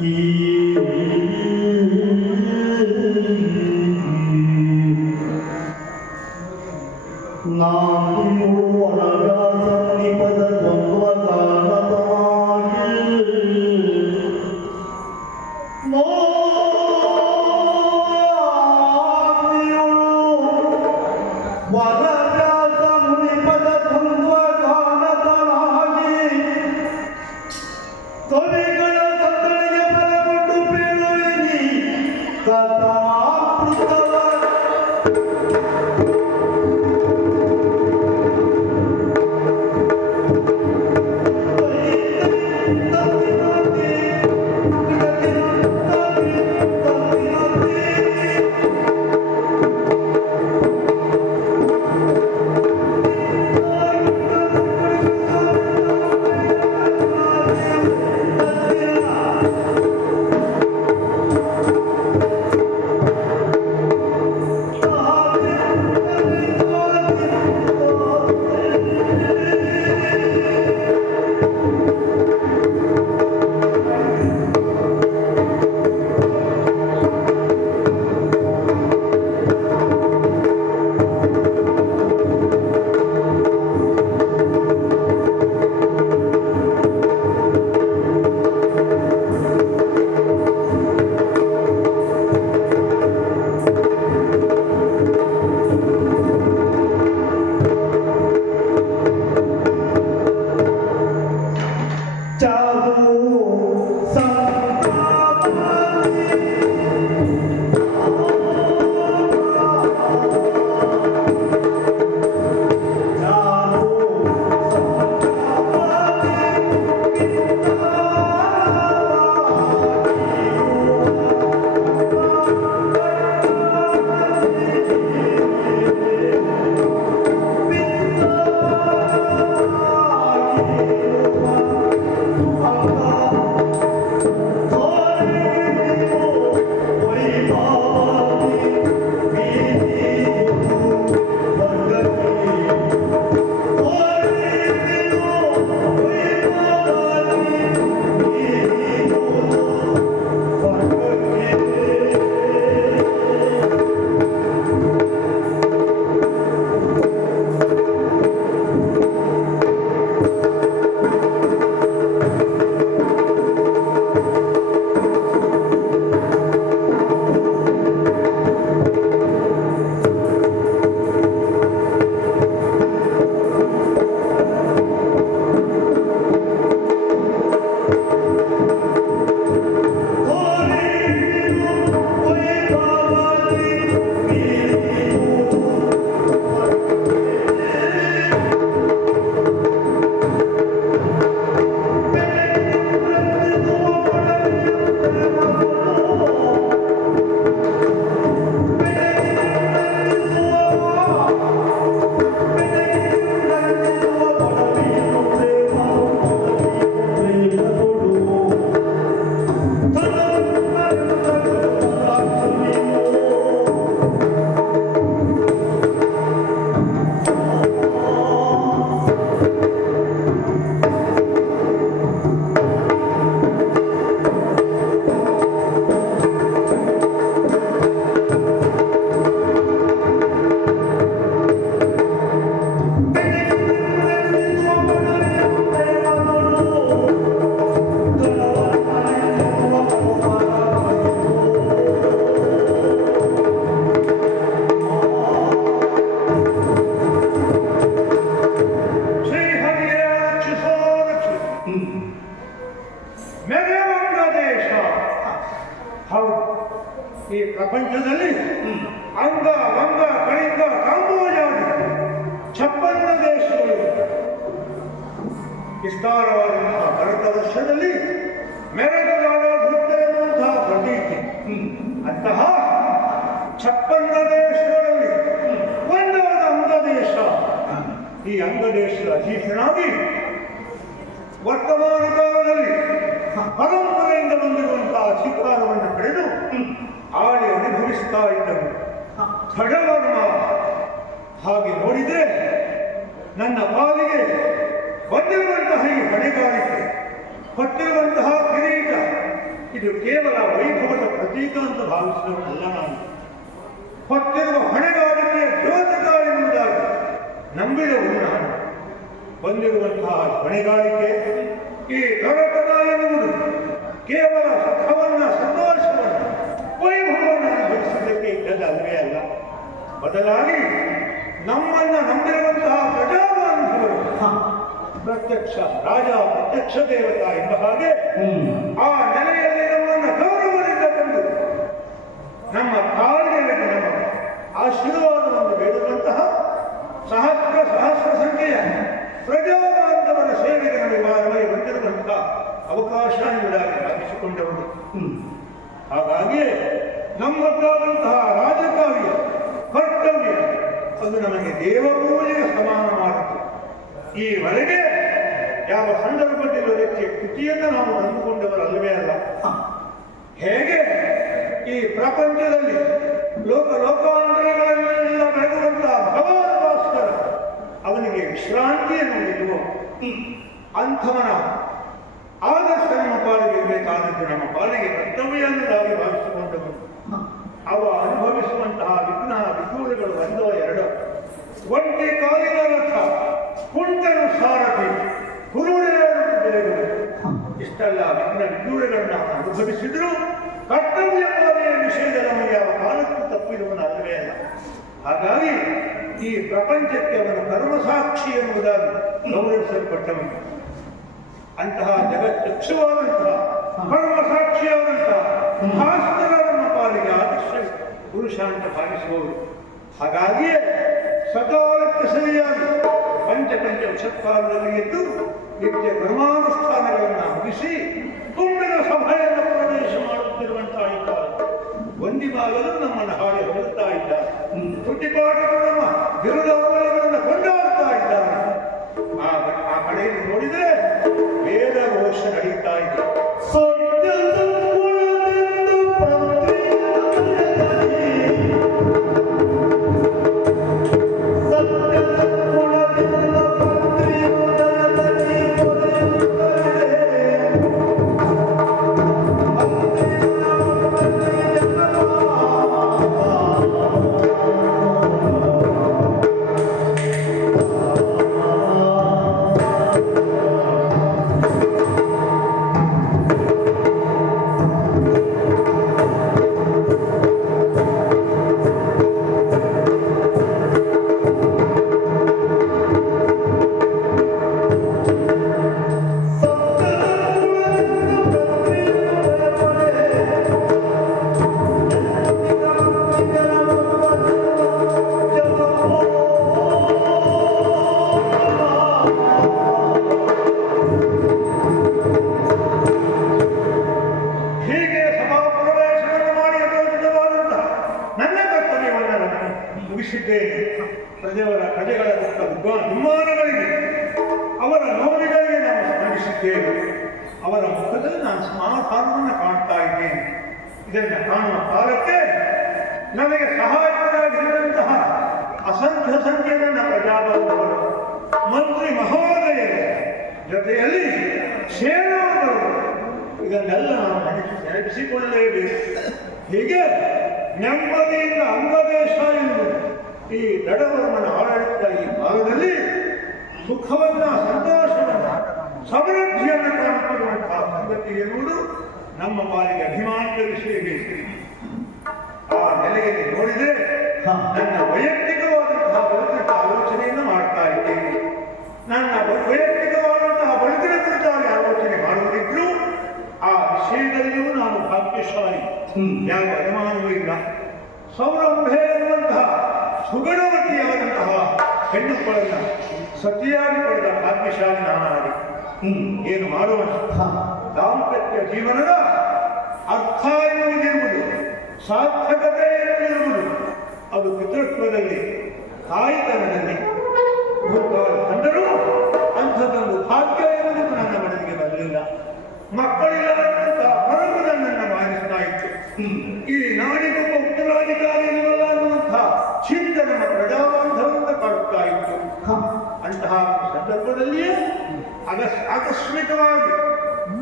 ಈ ಪ್ರಪಂಚದಲ್ಲಿ ಅಂಗ ವಂಗ ಕಳಿಂಗ ಕಾಂಬೋಜಾದಿ 56 ದೇಶಗಳು ವಿಸ್ತಾರವಾದಂತಹ ಭಾರತ ವರ್ಷದಲ್ಲಿ ಮೆರೆದಾದ ನೃತ್ಯ ಎನ್ನುವಂತಹ ಪ್ರತೀತಿ. ಅಂತಹ 56 ದೇಶಗಳಲ್ಲಿ ಒಂದಾದ ಅಂಗದೇಶ. ಈ ಅಂಗದೇಶದ ಅಧೀಶನಾಗಿ ವರ್ತಮಾನ ಕಾಲದಲ್ಲಿ ಪರಂಪರೆಯಿಂದ ಬಂದಿರುವಂತಹ ಅಧಿಕಾರವನ್ನು ಪಡೆದು ಆಳಿ ಅನುಭವಿಸ್ತಾ ಇದ್ದರು ಖಡ್ಗವರ್ಮ. ಹಾಗೆ ನೋಡಿದರೆ ನನ್ನ ಪಾಲಿಗೆ ಬಂದಿರುವಂತಹ ಈ ಹೊಣೆಗಾರಿಕೆ, ಕೊಟ್ಟಿರುವಂತಹ ಕಿರೀಟ ಇದು ಕೇವಲ ವೈಭವದ ಪ್ರತೀಕ ಅಂತ ಭಾವಿಸಿದವನಲ್ಲ ನಾನು. ಹೊತ್ತಿರುವ ಹೊಣೆಗಾರಿಕೆಯ ದ್ಯೋತಕ ಎನ್ನುವುದಾಗಿ ನಂಬಿದವನು ನಾನು. ಬಂದಿರುವಂತಹ ಹೊಣೆಗಾರಿಕೆ, ಈ ದೊರೆತನ ಎನ್ನುವುದು ಕೇವಲ ಸುಖವನ್ನ, ಸಂತೋಷವನ್ನು, ವೈಭವವನ್ನು ಅನುಭವಿಸಲಿಕ್ಕೆ ಇದ್ದದಲ್ಲವೇ ಅಲ್ಲ. ಬದಲಾಗಿ ನಮ್ಮನ್ನ ನಂಬಿರುವಂತಹ ಪ್ರಜಾಬಾಂಧವರು ಪ್ರತ್ಯಕ್ಷ ರಾಜ, ಪ್ರತ್ಯಕ್ಷ ದೇವತಾ ಎಂಬ ಹಾಗೆ ಆ ನೆಲೆಯಲ್ಲಿ ನಮ್ಮನ್ನು ಗೌರವದಿಂದ ತಂದು ನಮ್ಮ ಕಾಲಿಗೆ ನಮ್ಮ ಆಶೀರ್ವಾದವನ್ನು ಬೇಡುವಂತಹ ಸಹಸ್ರ ಸಂಖ್ಯೆಯ ಪ್ರಜಾಬಾಂಧವರ ಸೇವೆಗೆ ನಮಗೆ ಬಂದಿರುವಂತಹ ಅವಕಾಶ ಎಂಬುದಾಗಿ ಭಾವಿಸಿಕೊಂಡವರು. ಹಾಗಾಗಿ ನಮ್ಮದ್ದಾದಂತಹ ರಾಜಕಾರ್ಯ, ಕರ್ತವ್ಯ ಅದು ನಮಗೆ ದೇವಪೂಜೆಗೆ ಸಮಾನ ಮಾಡಿತು. ಈವರೆಗೆ ಯಾವ ಸಂದರ್ಭದಲ್ಲೂ ಅದಕ್ಕೆ ಕೃತಿಯನ್ನು ನಾವು ತಂದುಕೊಂಡವರಲ್ಲವೇ ಅಲ್ಲ. ಹೇಗೆ ಈ ಪ್ರಪಂಚದಲ್ಲಿ ಲೋಕಾಂತರಗಳನ್ನೆಲ್ಲ ಬೆಳೆದುವಂತಹ ಭಗವಾನ್ ಭಾಸ್ಕರ ಅವನಿಗೆ ವಿಶ್ರಾಂತಿಯನ್ನು ನೀಡುವ ಅಂಥವನ ಆದರ್ಶ ನಮ್ಮ ಪಾಲಿಗೆ ಇರಬೇಕಾದದ್ದು ನಮ್ಮ ಪಾಲಿಗೆ ಕರ್ತವ್ಯ ಅನ್ನೋದಾಗಿ ಭಾವಿಸಿಕೊಂಡವರು. ಅವ ಅನುಭವಿಸುವಂತಹ ವಿದೂರಗಳು ಒಂದೋ ಎರಡೋ. ಒಂಟಿ ಕಾಲಿನ ರಥ, ಕುಂಟನು ಸಾರಥಿ, ಕುರುಡೆಗಳು, ಇಷ್ಟೆಲ್ಲ ವಿದೂರಗಳನ್ನು ನಾವು ಅನುಭವಿಸಿದ್ರು ಕರ್ತವ್ಯ ಪಾಲನೆಯ ವಿಷಯದಲ್ಲಿ ನಮಗೆ ಯಾವ ಕಾಲಕ್ಕೂ ತಪ್ಪಿರುವನು ಅಲ್ಲವೇ ಅಲ್ಲ. ಹಾಗಾಗಿ ಈ ಪ್ರಪಂಚಕ್ಕೆ ಅವನು ಕರ್ಮಸಾಕ್ಷಿ ಎನ್ನುವುದಾಗಿ ಗೌರವಿಸಲ್ಪಟ್ಟವನು. ಅಂತಹ ಜಗಚ್ಚಕ್ಷುವಾದಂತಹ ಕರ್ಮಸಾಕ್ಷಿಯಾದಂತಹ ಭಾಸ್ಕರನ ಪಾಲಿಗೆ ಆದರ್ಶ ಪುರುಷ ಅಂತ ಭಾವಿಸುವವರು. ಹಾಗಾಗಿಯೇ ಸಕಾಲಕ್ಕೆ ಸರಿಯಾಗಿ ಪಂಚ ವೃಷತ್ಕಾಲದಲ್ಲಿ ಎದ್ದು ನಿತ್ಯ ಧರ್ಮಾನುಷ್ಠಾನಗಳನ್ನು ಮುಗಿಸಿ ತುಂಬಿದ ಸಭೆಯನ್ನು ಪ್ರವೇಶ ಮಾಡುತ್ತಿರುವಂತಹ ಇದ್ದಾರೆ. ಒಂದಿಮಾಗಲು ನಮ್ಮನ್ನು ಹಾಗೆ ಹೊರಡ್ತಾ ಇದ್ದಾರೆ. ತುಟಿಪಾಠಗಳು ನಮ್ಮ ಬಿರುದಾವಳಿಗಳನ್ನು ಕೊಂಡಾಡ್ತಾ ಇದ್ದಾರೆ. ಆ ಕಡೆಯಲ್ಲಿ ನೋಡಿದರೆ ವೇದ ರೋಷ ನಡೀತಾ ಇದೆ. ವಿಮಾನಗಳಿಗೆ ಅವರ ನೋವಿಗಳಿಗೆ ನಾವು ಸ್ಪಂದಿಸಿದ್ದೇವೆ. ಅವರ ಮುಖದಲ್ಲಿ ನಾನು ಸಮಾಧಾನವನ್ನು ಕಾಣ್ತಾ ಇದ್ದೇನೆ. ಇದನ್ನು ಕಾಣುವ ಕಾಲಕ್ಕೆ ನನಗೆ ಸಹಾಯಕರಾಗಿರುವಂತಹ ಅಸಂಖ್ಯ ಸಂಖ್ಯೆಯ ಪ್ರಜಾಬಾಂಧವರು, ಮಂತ್ರಿ ಮಹೋದಯರ ಜೊತೆಯಲ್ಲಿ ಸೇನಾದರು, ಇದನ್ನೆಲ್ಲ ನಾವು ನೆನಪಿಸಿಕೊಳ್ಳಲೇಬೇಕು. ಹೀಗೆ ನೆಮ್ಮದಿಯಿಂದ ಅಂಗದೇಶ ಎನ್ನುವುದು ಈ ದಡವರ್ಮನ ಆಡಳಿತ ಈ ಭಾಗದಲ್ಲಿ ಸುಖವನ್ನ, ಸಂತೋಷವನ್ನ, ಸಮೃದ್ಧಿಯನ್ನು ಕಾಣುತ್ತಿರುವಂತಹ ಸಂಗತಿ ಎನ್ನುವುದು ನಮ್ಮ ಪಾಲಿಗೆ ಅಭಿಮಾನದ ವಿಷಯವೇ. ಆ ನೆಲೆಯಲ್ಲಿ ನೋಡಿದರೆ ನನ್ನ ವೈಯಕ್ತಿಕವಾದಂತಹ ಬದುಕಿನ ಆಲೋಚನೆಯನ್ನು ಮಾಡ್ತಾ ಇದ್ದೇನೆ. ನನ್ನ ವೈಯಕ್ತಿಕವಾದಂತಹ ಬದುಕಿನ ಕುರಿತಾಗಿ ಆಲೋಚನೆ ಮಾಡುವುದಿದ್ರು ಆ ವಿಷಯದಲ್ಲಿಯೂ ನಾನು ಭಾಗ್ಯಶಾಲಿ, ಯಾವ ಅನುಮಾನವೂ ಇಲ್ಲ. ಸೌರಂಭೆ ಎನ್ನುವಂತಹ ಸುಗುಣವತಿಯಾದಂತಹ ಹೆಣ್ಣುಗಳನ್ನು ಸತಿಯಾಗಿ ಪಡೆದ ಭಾಗ್ಯಶಾಲಿ ನಾನಾಗಿ ಏನು ಮಾಡುವ ದಾಂಪತ್ಯ ಜೀವನದ ಅರ್ಥ ಎನ್ನುವುದೆಂಬುದು, ಸಾರ್ಥಕತೆ ಎನ್ನುವುದು ಅದು ಪಿತೃತ್ವದಲ್ಲಿ, ತಾಯಿತನದಲ್ಲಿ ಕಂಡರೂ ಅಂಥದ್ದೊಂದು ಭಾಗ್ಯ ಎನ್ನುವುದು ನನ್ನ ಮನಸ್ಸಿಗೆ ಬರಲಿಲ್ಲ. ಮಕ್ಕಳಿಲ್ಲದಂತಹ ಹೊರಗು ನನ್ನನ್ನು ಬಾರಿಸ್ತಾ ಇತ್ತು. ಈ ನಾಡಿಗೊಬ್ಬ ಉತ್ತರಾಧಿಕಾರಿ ಇರುವಲ್ಲ ಅನ್ನುವಂತಹ ಚಿಂತೆ ನಮ್ಮ ಪ್ರಜಾಬಾಂಧವರಿಂದ ಕಾಡುತ್ತಾ ಇತ್ತು. ಅಂತಹ ಸಂದರ್ಭದಲ್ಲಿಯೇ ಆಕಸ್ಮಿಕವಾಗಿ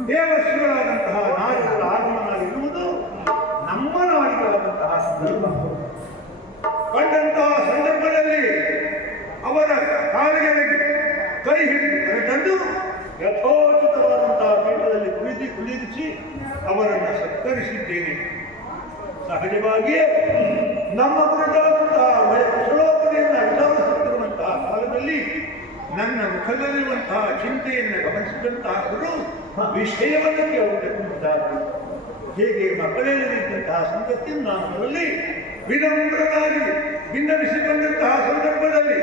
ದೇವಶ್ರೀಗಳಾದಂತಹ ನಾಯಕರ ಆಗಮನ ಸತ್ಕರಿಸಿದ್ದೇನೆ. ಸಹಜವಾಗಿಯೇ ನಮ್ಮ ಕುರಿತಾದಂತಹ ಕುಶಲೋಪನೆಯನ್ನು ವಿಚಾರಿಸುತ್ತಿರುವಂತಹ ಕಾಲದಲ್ಲಿ ನನ್ನ ಮುಖದಲ್ಲಿರುವಂತಹ ಚಿಂತೆಯನ್ನು ಗಮನಿಸಿದಂತಹ ಗುರು ವಿಷಯವನ್ನು ಕೇಳುತ್ತಿದ್ದಾರೆ. ಹೇಗೆ ಮಕ್ಕಳಲ್ಲಿದ್ದಂತಹ ಸಂಗತಿಯನ್ನು ನಾನು ಅವರಲ್ಲಿ ವಿನಮ್ರನಾಗಿ ಭಿನ್ನವಿಸಿಕೊಂಡಂತಹ ಸಂದರ್ಭದಲ್ಲಿ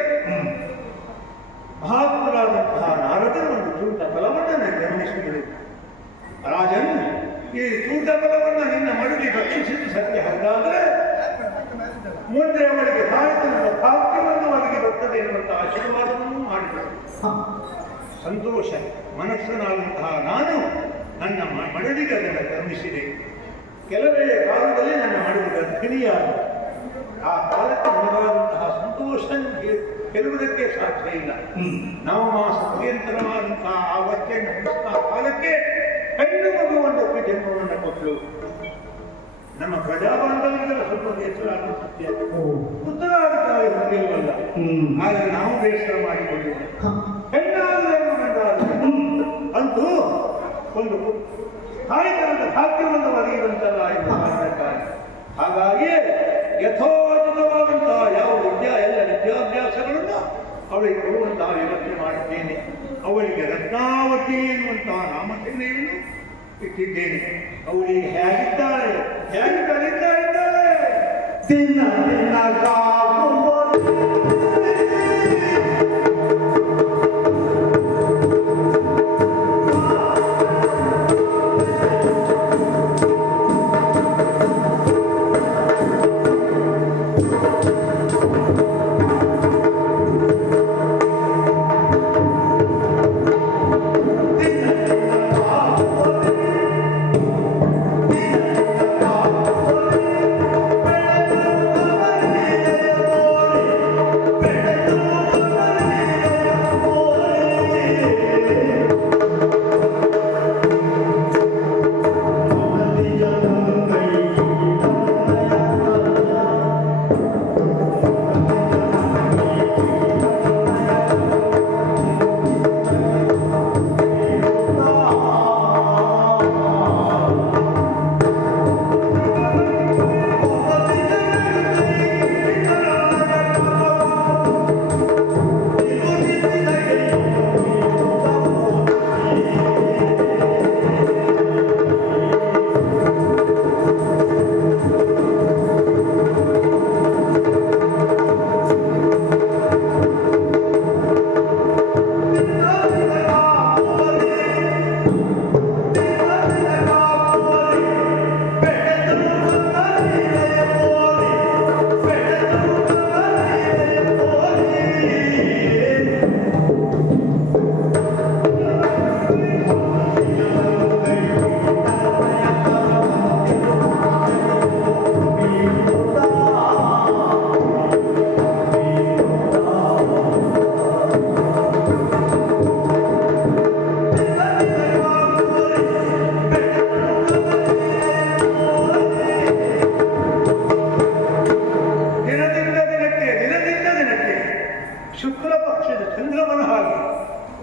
ಮಹಾತ್ಮರಾದಂತಹ ನಾರದರು ಒಂದು ಚೂಟ ಫಲವನ್ನು ನನಗೆ ಗಮನಿಸಿದರು. ರಾಜನ್, ಈ ಚೂಟ ಫಲವನ್ನು ನಿನ್ನ ಮಡದಿ ಭಕ್ಷಿಸಿದ್ದು ಸತ್ಯ ಹಾಗಾದರೆ ಮುಂದೆ ಅವಳಿಗೆ ತಾಯ್ತನದ ಭಾಗ್ಯವನ್ನು ಅವರಿಗೆ ಬರ್ತದೆ ಎನ್ನುವಂತಹ ಆಶೀರ್ವಾದವನ್ನು ಮಾಡಿದರು. ಸಂತೋಷ ಮನಸ್ಸನಾದಂತಹ ನಾನು ನನ್ನ ಮಡದಿಗೆ ಅದನ್ನು ಗಮನಿಸಿದೆ. ಕೆಲವೇ ಕಾಲದಲ್ಲಿ ನನ್ನ ಮಡದಿ ಗರ್ಭಿಣಿಯಾದ ಆ ಕಾಲಕ್ಕೆ ನನಗಾದಂತಹ ಸಂತೋಷ ಕೆಲವುದಕ್ಕೆ ಸಾಧ್ಯ ಇಲ್ಲ. ನವಮಾಸ ಪರ್ಯಂತರವಾದಂತಹ ಆ ವ್ಯಕ್ತಿಯನ್ನು ನಡೆಸಿದ ಕಾಲಕ್ಕೆ ಹೆಣ್ಣು ಮಗುವೊಂದಕ್ಕೆ ಜನ್ಮವನ್ನು ಕೊಟ್ಟಳು. ನಮ್ಮ ಪ್ರಜಾಬಂಧವರಿಗೆಲ್ಲ ಸ್ವಲ್ಪ ಬೇಸರ ಸತ್ಯ, ಉತ್ತರಾಧಿಕಾರಿ ಹೊಂದಿಲ್ವಲ್ಲ, ಆದರೆ ನಾವು ಬೇಸರ ಮಾಡಿಕೊಂಡಿದ್ದೇವೆ. ಹೆಣ್ಣಾದರೆ ಅಂತೂ ಒಂದು ತಾಯಿತನದ ಭಾಗ್ಯವನ್ನು ಒದಗಿರುವಂತಲ್ಲ ಎಂದು ಕಾರಣಕ್ಕಾಗಿ. ಹಾಗಾಗಿ ಯಥೋಚಿತವಾದಂತಹ ಯಾವ ಎಲ್ಲ ವಿದ್ಯಾಭ್ಯಾಸಗಳನ್ನು ಅವಳಿಗೆ ಕೊಡುವಂತಹ ವ್ಯವಸ್ಥೆ ಮಾಡಿದ್ದೇನೆ. ಅವಳಿಗೆ ರತ್ನಾವತಿ ಎನ್ನುವಂತಹ ನಾಮಧೇನೆಯನ್ನು ಇಟ್ಟಿದ್ದೇನೆ. ಅವಳಿಗೆ ಹೇಗಿದ್ದಾರೆ ಹೇಗೆ ಕಲಿತಾ ಇದ್ದಾರೆ. ದಿನ ದಿನ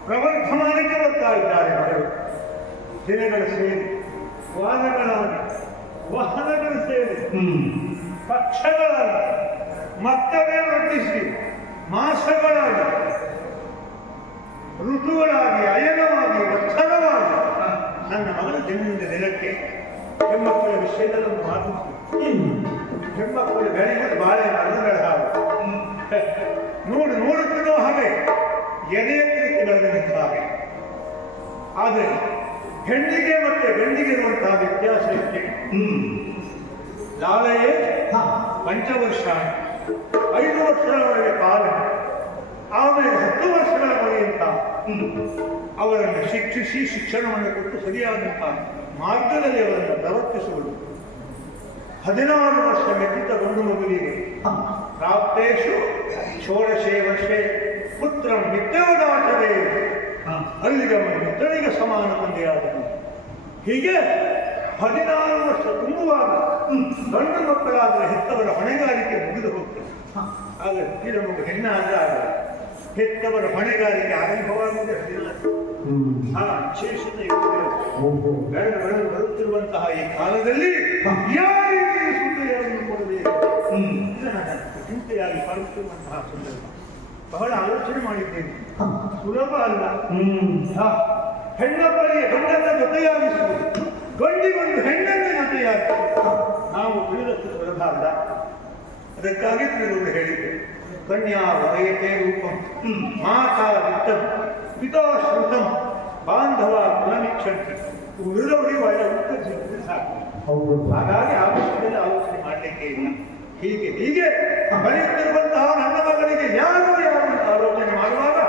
ಪ್ರವರ್ಧಮಾನಕ್ಕೆ ಬರ್ತಾ ಇದ್ದಾರೆ ಮಗಳು. ದಿನಗಳು ಸೇರಿ ವಾಹನಗಳು ಸೇರಿ ಪಕ್ಷಗಳಾಗಿ ಮಕ್ಕಳೇ ರಚಿಸಿ ಮಾಸಗಳಾಗಿ ಋತುಗಳಾಗಿ ಅಯನವಾಗಿ ಒತ್ತಡವಾಗಿ ನನ್ನ ಮಗಳು ದಿನದಿಂದ ದಿನಕ್ಕೆ ಹೆಣ್ಮಕ್ಕಳ ವಿಷಯದಲ್ಲಿ ಒಂದು ಮಾತು. ಹೆಣ್ಮಕ್ಕಳು ಬೆಳೆಯುವುದು ಬಾಳೆ ಮರಗಳ ಹಾಗೆ ನೋಡುತ್ತಿರೋ ಹಾಗೆ ಎದೆಯೆತ್ತರಕ್ಕೆ ಬೆಳೆದ ಹಾಗೆ. ಆದರೆ ಹೆಣ್ಣಿಗೆ ಮತ್ತೆ ಗಂಡಿಗೆ ಇರುವಂತಹ ವ್ಯತ್ಯಾಸ ಇರುತ್ತೆ. ಲಾಲೆಯೇ ಪಂಚವರ್ಷ 5 ವರ್ಷಗಳವರೆಗೆ ಕಾಲ, ಆಮೇಲೆ 10 ವರ್ಷಗಳ ಪರ್ಯಂತ ಅವರನ್ನು ಶಿಕ್ಷಿಸಿ ಶಿಕ್ಷಣವನ್ನು ಕೊಟ್ಟು ಸರಿಯಾದಂತಹ ಮಾರ್ಗದಲ್ಲಿ ಅವರನ್ನು ಪ್ರವರ್ತಿಸುವುದು. 16 ವರ್ಷ ಮೆಟ್ಟಿದ ಗಂಡು ಮಗುವಿಗೆ ಪ್ರಾಪ್ತೇಶು 16 ವರ್ಷೆ ಪುತ್ರ ಮಿತ್ರವದಾಚರೇ, ಅಲ್ಲಿಗೆ ಮಿತ್ರನಿಗೆ ಸಮಾನ ತಂದೆಯಾದನು. ಹೀಗೆ 16 ವರ್ಷ ತುಂಬುವಾಗ ಗಂಡು ಮಕ್ಕಳಾದರೆ ಹೆತ್ತವರ ಹೊಣೆಗಾರಿಕೆ ಮುಗಿದು ಹೋಗ್ತದೆ. ಆದರೆ ಮಗು ಹೆಣ್ಣಾದರೆ ಆಗಲ್ಲ. ಹೆತ್ತವರ ಹೊಣೆಗಾರಿಕೆ ಆರಂಭವಾಗುವುದೇ ಹರಿಲ್ಲ. ವಿಶೇಷತೆ ಬೆಳೆದು ಬರುತ್ತಿರುವಂತಹ ಈ ಕಾಲದಲ್ಲಿ ಯಾರಿಗೆ ಸುಂದರಿಯನ್ನು ಕೊಡಬೇಕು ಚಿಂತೆಯಾಗಿ ಬರುತ್ತಿರುವಂತಹ ಸಂದರ್ಭ ಬಹಳ ಆಲೋಚನೆ ಮಾಡಿದ್ದೇನೆ. ಸುಲಭ ಅಲ್ಲ. ಹೆಣ್ಣೊಬ್ಬರಿಗೆ ಗಂಡನ್ನ ಜೊತೆಯಾಗಿಸುವುದು, ಗಂಡಿಗೊಂದು ಹೆಣ್ಣನ್ನು ಜೊತೆಯಾಗಿಸುವುದು ನಾವು ತಿಳಿದಷ್ಟು ಸುಲಭ ಅಲ್ಲ. ಅದಕ್ಕಾಗಿ ತಿಳಿದು ಹೇಳಿದ್ದೆ. ಕನ್ಯಾ ವರಯತೆ ರೂಪಂ ಮಾತಾ ವಿತ್ತಂ ಪಿತಾ ಶ್ರುತಂ ಬಾಂಧವ ಕುಲಮಿಕ್ಷಂತಿ ಉಳಿದವರಿಗೆ ಒಳ್ಳೆ ಉತ್ತರಿಸಿದ್ರೆ ಸಾಕು. ಹಾಗಾಗಿ ಆ ವಿಷಯದಲ್ಲಿ ಆಲೋಚನೆ ಮಾಡಲಿಕ್ಕೆ ಇಲ್ಲ. ಹೀಗೆ ಬರೆಯುತ್ತಿರುವಂತಹ ನನ್ನ ಮಗಳಿಗೆ ಯಾರು ಅಂತ ಆಲೋಚನೆ ಮಾಡುವಾಗ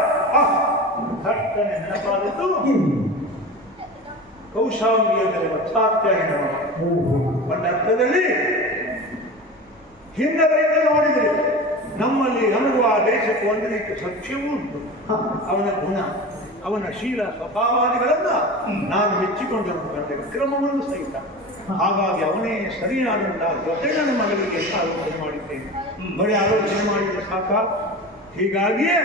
ಥಟ್ಟನೆ ನೆನಪಾದದ್ದು ಕೌಶಾಲ್ಯದಲ್ಲಿ ವತ್ಸಾತ್ಯಾಯನ ಒಂದರ್ಥದಲ್ಲಿ ಹಿಂದಗಳಿಂದ ನೋಡಿದರೆ ನಮ್ಮಲ್ಲಿ ನಮಗೂ ಆ ದೇಶಕ್ಕೆ ಒಂದು ರೀತಿಯ ಸತ್ಯವೂ ಉಂಟು. ಅವನ ಗುಣ, ಅವನ ಶೀಲ ಸ್ವಭಾವಾದಿಗಳನ್ನ ನಾನು ಮೆಚ್ಚಿಕೊಂಡನು ಕಂಡೆ ವಿಕ್ರಮವನ್ನು ಸಹಿತ. ಹಾಗಾಗಿ ಅವನೇ ಸರಿಯಾದಂತಹ ಜೊತೆ ನನ್ನ ಮಗಳಿಗೆ ಆಲೋಚನೆ ಮಾಡಿದ್ದೇನೆ. ಬರೀ ಆಲೋಚನೆ ಮಾಡಿದ್ರೆ ಸಾಕ. ಹೀಗಾಗಿಯೇ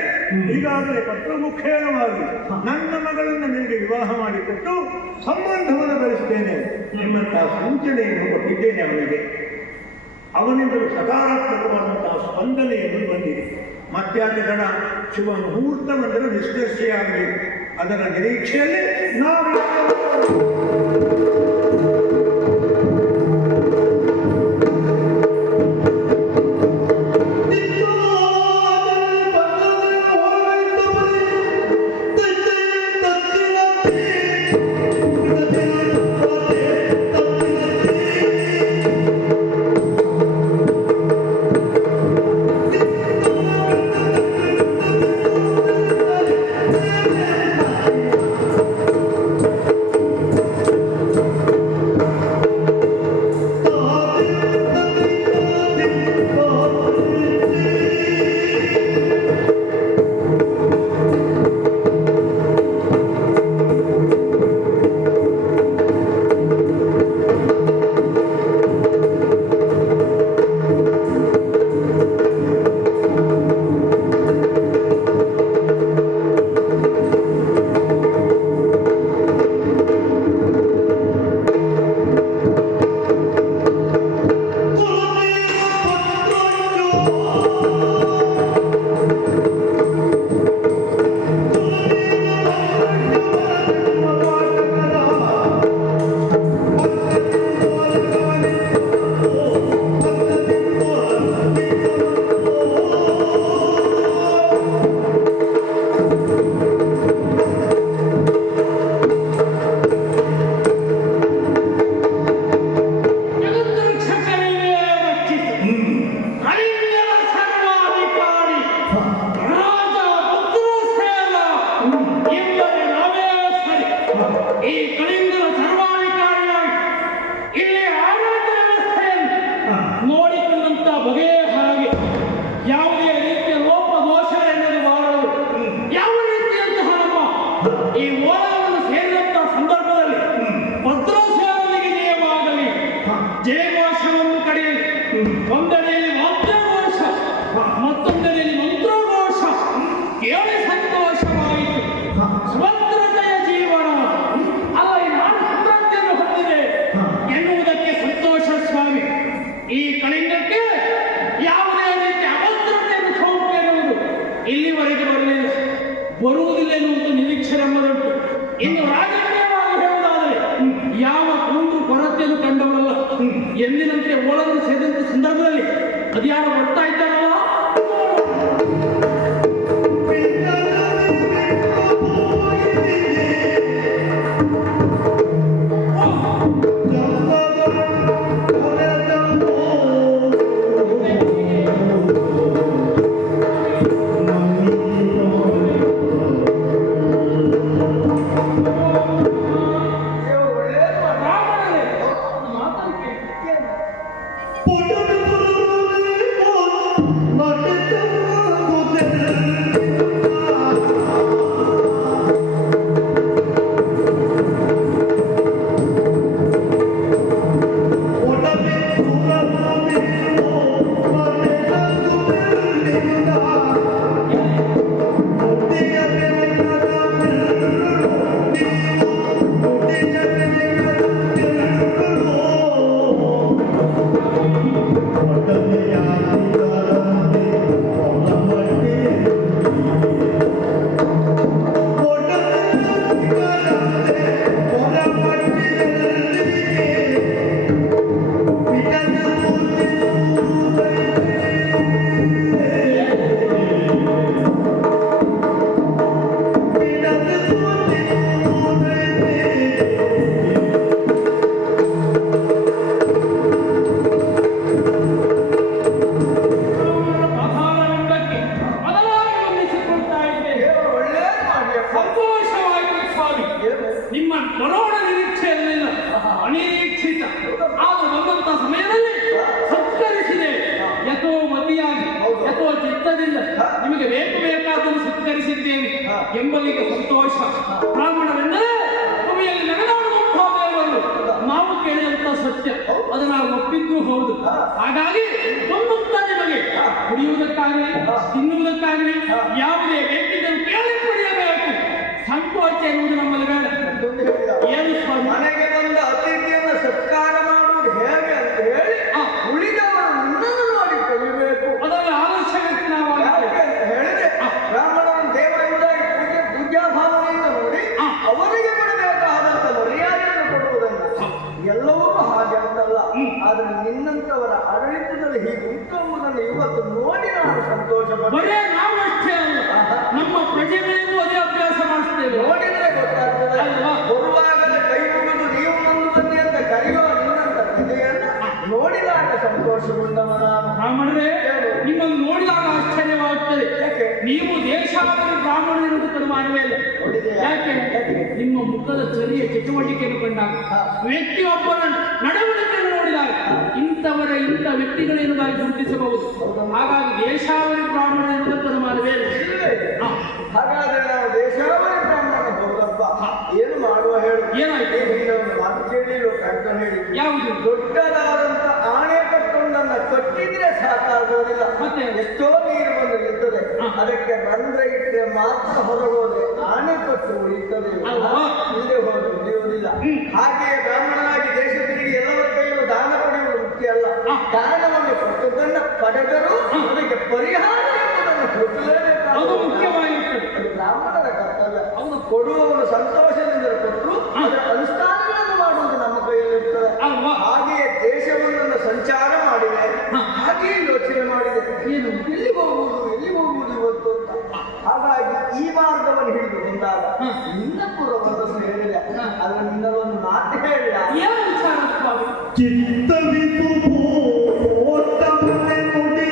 ಈಗಾಗಲೇ ಪತ್ರಮುಖೇನವಾಗಿ ನನ್ನ ಮಗಳನ್ನು ನಿನಗೆ ವಿವಾಹ ಮಾಡಿಕೊಟ್ಟು ಸಂಬಂಧವನ್ನು ಬೆಳೆಸ್ತೇನೆ ನಿಮ್ಮಂತಹ ಸೂಚನೆಯನ್ನು ಕೊಟ್ಟಿದ್ದೇನೆ ಅವನಿಗೆ. ಅವನಿಂದಲೂ ಸಕಾರಾತ್ಮಕವಾದಂತಹ ಸ್ಪಂದನೆಯನ್ನು ಬಂದಿದೆ. ಮತ್ಯಾಕೆ ಜನ ಶುಭ ಮುಹೂರ್ತ ಬಂದರೆ ನಿಷ್ಕರ್ಷೆಯಾಗಬೇಕು. ಅದರ ನಿರೀಕ್ಷೆಯಲ್ಲಿ ನಾವು ಬರುವುದಿಲ್ಲ ಎನ್ನುವಂತ ನಿರೀಕ್ಷೆ ನಮ್ಮದುಂಟು. ಇನ್ನು ರಾಜಕೀಯವಾಗಿ ಹೇಳುವುದಾದರೆ ಯಾವ ಒಂದು ಕೊರತೆಯನ್ನು ಕಂಡವರಲ್ಲ. ಎಂದಿನಂತೆ ಓಳನ್ನು ಸೇರಿದಂತ ಸಂದರ್ಭದಲ್ಲಿ ಅದ್ಯಾರು ಬರ್ತಾ ಇದ್ದಾರಲ್ಲ, ನಾವು ಒಪ್ಪಿದ್ದು ಹೌದು. ಹಾಗಾಗಿ ಒಮ್ಮುಕ್ತ ನಿಮಗೆ ಕುಡಿಯುವುದಕ್ಕಾಗಲಿ ತಿನ್ನುವುದಕ್ಕಾಗಲಿ ಯಾವುದೇ ಬೇಕಿದ್ದರೂ ಕೇಳಿ ಕುಡಿಯಬೇಕು. ಸಂಕೋಚ ಎನ್ನುವುದು ನಮ್ಮಲ್ಲಿ ಬೇಡ. ಏನು ಸ್ವಾಮಿ? ಮನೆಗೆ ಬಂದ ಅತಿಥಿಯನ್ನು ಸತ್ಕಾರ ಮಾಡುವುದು ಹೇಗೆ ಅಂತ ಹೇಳಿ ಉಳಿದವರು ನಿನ್ನನ್ನು ನೋಡಿ ಕಲಿಯಬೇಕು. ಅದರಲ್ಲಿ ಆಲಸ್ಯಕ್ಕೆ ನಾವು ಯಾಕೆ ಅಂತ ಹೇಳಿದ್ರೆ ಬ್ರಾಹ್ಮಣನ ದೇವರೆಂಬುದಾಗಿ ಪೂಜಾ ಭಾವನೆಯಿಂದ ನೋಡಿ ಅವರಿಗೆ ಕೊಡಬೇಕಾದಂತ ಮರ್ಯಾದೆಯನ್ನು ಕೊಡುವುದಲ್ಲ. ಎಲ್ಲವೂ ಹಾಗೆ ಅಂತಲ್ಲ. ಆದ್ರೆ ನಿನ್ನಂತವರ ಆಡಳಿತದಲ್ಲಿ ಹೀಗೆ ಉಂಟು ಎಂಬುದನ್ನು ಇವತ್ತು ನೋಡಿ ನಾನು ಸಂತೋಷ ಬರೇ ನಾವು ಅಷ್ಟೇ ಅಲ್ಲ, ನಮ್ಮ ಪ್ರಜೆಗಳಿಗೂ ಅದೇ ಅಭ್ಯಾಸ ಮಾಡಿಸ್ತೇವೆ. ನೋಡಿದ್ರೆ ಗೊತ್ತಾಗ್ತದೆ. ಬರುವಾಗಲೇ ಕೈ ಮುಗಿದು ನೀವು ಮುಂದೆ ಬನ್ನಿ ಅಂತ ಕರೆಯುವ ನಿನ್ನಂತ ಪ್ರಜೆಯನ್ನ ನೋಡಿದಾಗ ಸಂತೋಷಗೊಂಡವ ನಾನು. ಬ್ರಾಹ್ಮಣರೇ, ನಿಮ್ಮನ್ನು ನೋಡಿದಾಗ ಆಶ್ಚರ್ಯವಾಗುತ್ತದೆ. ನೀವು ದೇಶಾವಧಿ ಬ್ರಾಹ್ಮಣರು ತರುವಾನವೇ ಇಲ್ಲ. ಯಾಕೆ? ನಿಮ್ಮ ಮುಖದ ಚರಿಯ ಚಟುವಟಿಕೆಯನ್ನು ಕಂಡಾಗ, ವ್ಯಕ್ತಿಯೊಬ್ಬರ ನಡವಳಿಕೆಯನ್ನು ನೋಡಿದಾಗ ಇಂಥ ವ್ಯಕ್ತಿಗಳೇನುದಾಗಿ ಗುರುತಿಸಬಹುದು. ಹಾಗಾಗಿ ದೇಶಾವಧಿ ಬ್ರಾಹ್ಮಣರು ತರುವಾನವೇ ಇಲ್ಲ. ಹಾಗಾದ್ರೆ ನಾವು ದೇಶಾವಧಿ ಬ್ರಾಹ್ಮಣ ಹೌದಪ್ಪ, ಏನು ಮಾಡುವ ಹೇಳು? ಏನಾಯ್ತು? ಮಾತು ಕೇಳಿ ಕರ್ಕೊಂಡು ಹೇಳಿ. ಯಾವುದು? ದೊಡ್ಡದಾದಂತ ಆಣೆ ಕಟ್ಟೊಂದನ್ನ ಕಟ್ಟಿದ್ರೆ ಸಾಕಾಗೋದಿಲ್ಲ. ಮತ್ತೆ ಎಷ್ಟೋ ನೀರು ಬಂದು ನಿಲ್ತದೆ. ಅದಕ್ಕೆ ರಂಧ್ರ ಇಟ್ಟರೆ ಮಾತ್ರ ಹೊರಗೋದ್ರೆ ಆಣೆ ಕಟ್ಟು ಉಳಿತದೆ, ಮುಂದೆ ಹೋದ್ರೆ ಉಳಿಯುವುದಿಲ್ಲ. ಹಾಗೆ ಬ್ರಾಹ್ಮಣನಾಗಿ ದೇಶ ತಿರುಗಿ ಎಲ್ಲರ ಕೈಯಲ್ಲೂ ದಾನ ಪಡೆಯುವುದು ಮುಖ್ಯ ಅಲ್ಲ. ದಾನವನ್ನು ಕೊಟ್ಟದನ್ನ ಪಡೆದರೂ ಅದಕ್ಕೆ ಪರಿಹಾರ ಎಂಬುದನ್ನು ಕೊಟ್ಟಲೇಬೇಕು. ಅದು ಮುಖ್ಯವಾಗಿರುತ್ತದೆ. ಬ್ರಾಹ್ಮಣರ ಕರ್ತವ್ಯ. ಅವನು ಕೊಡುವವನು ಸಂತೋಷದಿಂದ ಕೊಟ್ಟರು ಅದರ ಅನುಷ್ಠಾನಗಳನ್ನು ಮಾಡುವುದು ನಮ್ಮ ಕೈಯಲ್ಲಿರ್ತದೆ. ಹಾಗೆಯೇ ದೇಶವನ್ನು ಸಂಚಾರ ಮಾಡಿದೆ, ಹಾಗೆಯೇ ಯೋಚನೆ ಮಾಡಿದೆ ಏನು ಎಲ್ಲಿ ಹೋಗುವುದು ಇವತ್ತು ಅಂತ. ಹಾಗಾಗಿ ಈ ಮಾರ್ಗವನ್ನು ಹಿಡಿದು ಬಂದಾಗ ನಿನ್ನ ಪುರವನ್ನು ಸೇರಿದೆ. ಆದ್ರೆ ನಿನ್ನದೊಂದು ಮಾತು ಹೇಳಿಲ್ಲ. ಏನು ವಿಚಾರ ಸ್ವಾಮಿ? ಚಿತ್ತವಿದು ಓಟಮನೆ ನುಡಿಯ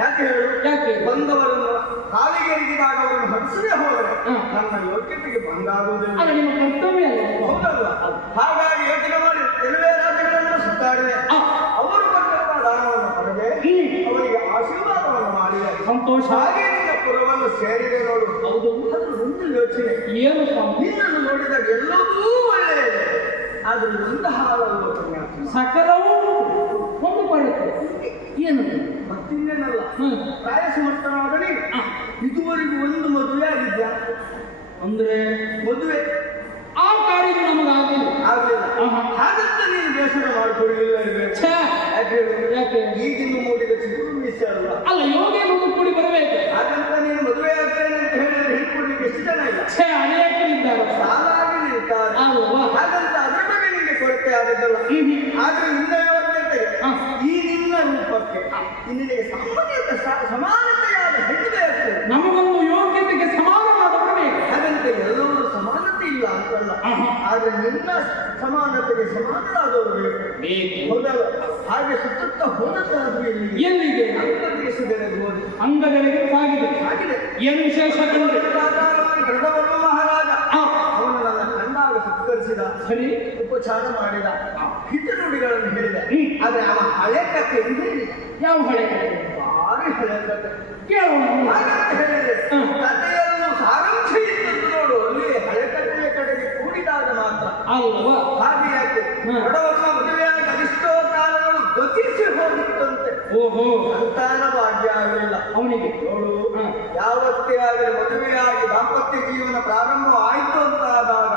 ಯಾಕೆ ಹೇಳು? ಯಾಕೆ ಬಂದವರನ್ನು ಕಾಲಿಗೆ ಎರಿಗಿದಾಗ ಅವರನ್ನು ಹಡಿಸದೆ ಹೋದರೆ ನನ್ನ ಯೋಗ್ಯತೆಗೆ ಭಂಗ ಆಗುವುದಿಲ್ಲ. ಹೌದಲ್ಲ? ಹಾಗಾಗಿ ಯೋಚನೆ ಮಾಡಿ ಕೆಲವೇ ರಾಜ್ಯಗಳನ್ನು ಸುತ್ತಾಡಿದೆ. ಅವರು ಕೊಟ್ಟಂತಹ ದಾನವನ್ನು ಪಡೆದೆ, ಅವರಿಗೆ ಆಶೀರ್ವಾದವನ್ನು ಮಾಡಿದೆ. ಸಂತೋಷ. ಹಾಗೆ ನಿನ್ನ ಪುರವನ್ನು ಸೇರಿದೆ ನೋಡು. ಹೌದು, ಅದು ಒಂದು ಯೋಚನೆ. ಏನು ನಿನ್ನನ್ನು ನೋಡಿದಾಗ ಎಲ್ಲವೂ ಒಳ್ಳೆಯದು, ಆದ್ರೆ ಒಂದು ಹಾಲಲ್ಲ ಸಕಲವೂ ಒಂದು ಮಾಡುತ್ತೆ. ಏನು ಮತ್ತಿನ್ನೇನಲ್ಲ, ಪ್ರಾಯಸಮರ್ಥನಾಗಲಿ ಇದುವರೆಗೂ ಒಂದು ಮದುವೆ ಆಗಿದ್ಯಾ? ಅಂದ್ರೆ ಮದುವೆ ಆ ಕಾರ್ಯ ನಮಗಾಗಲಿಲ್ಲ. ಹಾಗಂತ ನೀನು ಬೇಸರ ಮಾಡಿಕೊಳ್ಳಲಿಲ್ಲ. ಯಾಕೆ? ಈಗಿನ ಮೂಡಿದ ಚಿಗುರು ಮೀಸೆ ಅಲ್ಲ ಯೋಗಿ ಕೂಡಿ ಬರಬೇಕು. ಹಾಗಂತ ನೀನು ಮದುವೆ ಆಗ್ತೇನೆ ಅಂತ ಹೇಳಿದ್ರೆ ಹೇಳ್ಕೊಡ್ಲಿಕ್ಕೆ ಎಷ್ಟು ಜನ ಇಲ್ಲ? ಅನೇಕರಿದ್ದಾರೆ, ಸಾಲಾಗಿ ನಿಲ್ತಾರೆ. ಹಾಗಂತ ಅದರ ಬಗ್ಗೆ ನಿಮಗೆ ಕೊರತೆ ಆದದ್ದಲ್ಲ. ಆದ್ರೆ ನಿನ್ನ ಯೋಗ್ಯತೆಗೆ ಈ ನಿನ್ನ ರೂಪಕ್ಕೆ ನಿನಗೆ ಸಮಾನತೆಯಾದ ಹೆಣ್ಣು ಬೇಕು. ನಮಗೊಂದು ಯೋಗ್ಯತೆಗೆ ಸಮಾನವಾದವರು ಬೇಕು. ಹಾಗಂತೆ ಎಲ್ಲರೂ ಸಮಾನತೆ ಇಲ್ಲ ಅಂತಲ್ಲ, ಆದ್ರೆ ನಿನ್ನ ಸಮಾನತೆಗೆ ಸಮಾನರಾದವರು ಬೇಕು. ಹೌದಲ್ಲ? ಹಾಗೆ ಸುತ್ತ ಹೋದದ್ದಾದ್ರೂ ಎಲ್ಲಿಗೆ ದೇಶದಲ್ಲಿ ಹೋದ ಅಂಗಗಳಿಗೆ ಸಾಗಿದೆ ಹಾಗಿದೆ. ಏನು ವಿಶೇಷ ಕಂಡ್ರೆ ದೃಢವರ್ಮ ಮಹಾರಾಜ ಅವನು ನನ್ನ ಕಂಡಾಗ ಸತ್ಕರಿಸಿದ, ಸರಿ ಉಪಚಾರ ಮಾಡಿದ, ಹಿತನುಡಿಗಳನ್ನು ಹೇಳಿದ. ಆದ್ರೆ ಅವನ ಹಳೆ ಕಥೆ ಹೇಳಿದ. ಯಾವ ಹಳೆ ಕಥೆ? ಭಾರಿ ಹಳೆ ಕಥೆ ಕೇಳೋಣ. ಹಾಗಂತ ಹೇಳಿದ್ರೆ ಕಥೆಯನ್ನು ಸಾರಾಂಶ ಇದ್ದದ್ದು ನೋಡು, ಅಲ್ಲಿ ಹಳೆ ಕಥೆಯ ಕಡೆಗೆ ಕೂಡಿದಾಗ ಮಾತ್ರ ಅಲ್ವಾ? ಹಾಗೆ ಯಾಕೆ ದೃಢವರ್ಮ ಮದುವೆಯಾಗಿ ಅದೆಷ್ಟೋ ಕಾಲಗಳು ಗತಿಸಿ ಹೋಗಿತ್ತಂತೆ. ಓಹೋ, ಸಂತಾನ ಭಾಗ್ಯ ಆಗಲಿಲ್ಲ ಅವನಿಗೆ. ನೋಡು, ಯಾವತ್ತೇ ಆಗಲಿ ಮದುವೆಯಾಗಿ ದಾಂಪತ್ಯ ಜೀವನ ಪ್ರಾರಂಭವಾಯಿತು ಅಂತ ಆದಾಗ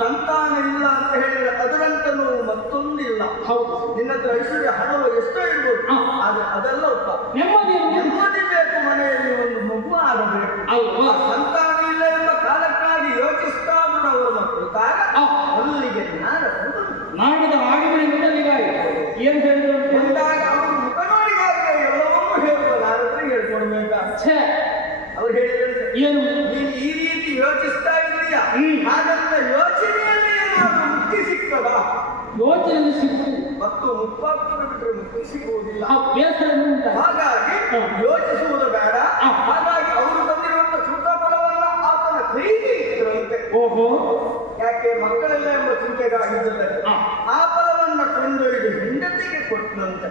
ಸಂತಾನ ಇಲ್ಲ ಅಂತ ಹೇಳಿದ್ರೆ ಅದರಂತನೂ ಮತ್ತೊಂದಿಲ್ಲ. ಹೌದು, ನಿನ್ನ ಹತ್ರ ಐಶ್ವರ್ಯ ಹಣವು ಎಷ್ಟೋ ಇರ್ಬೋದು, ಆದ್ರೆ ಅದೆಲ್ಲ ನೆಮ್ಮದಿ ಬೇಕು, ಮನೆಯಲ್ಲಿ ಒಂದು ಮಗು ಆಗಬೇಕು ಅಲ್ವಾ? ಸಂತಾನ ಇಲ್ಲ ಎಂಬ ಕಾಲಕ್ಕಾಗಿ ಯೋಚಿಸ್ತಾ ಬಿಡೋರು ಕುಳಿತಾಗ ಅಲ್ಲಿಗೆ ನಾಡದ ಆಗಿಬಿಡಿ ಮೊದಲಿಗಾಗಿ ಏನ್ ಹೇಳಿದ್ರು ಬಂದಾಗ ಅವರು ಮುಖ ನೋಡಿದಾಗ ಎಲ್ಲವನ್ನೂ ಹೇಳ್ಬೋದು, ನಾರದ್ರೆ ಹೇಳ್ಕೊಡ್ಬೇಕಾ? ಅವ್ರು ಹೇಳಿದ್ರೆ ಏನು ನೀನು ಈ ರೀತಿ ಯೋಚಿಸ್ತಾ ಇದೀಯಾ, ಹಾಗಂತ ಯೋಚನೆಯಲ್ಲಿ ಏನಾದ್ರು ಮುಕ್ತಿ ಸಿಗ್ತದ? ಯೋಚನೆ ಸಿಕ್ಕು ಮತ್ತು ಮುಪ್ಪಾಗ್ತದೆ ಬಿಟ್ಟರೆ ಮುಕ್ತಿ ಸಿಗುವುದಿಲ್ಲ. ಬೇಸರ ಉಂಟ. ಹಾಗಾಗಿ ಯೋಚಿಸುವುದು ಬೇಡ. ಹಾಗಾಗಿ ಅವರು ಬಂದಿರುವಂತ ಶುದ್ಧ ಫಲವನ್ನ ಆತನ ಕೈಗೆ ಇಟ್ಟರಂತೆ. ಓಹೋ, ಯಾಕೆ ಮಕ್ಕಳೆಲ್ಲ ಎಂಬ ಚಿಂತೆಗಾಗಿದ್ದರೆ ಆ ಫಲವನ್ನ ಕೊಂಡೊಯ್ದು ಹೆಂಡತಿಗೆ ಕೊಟ್ಟನಂತೆ.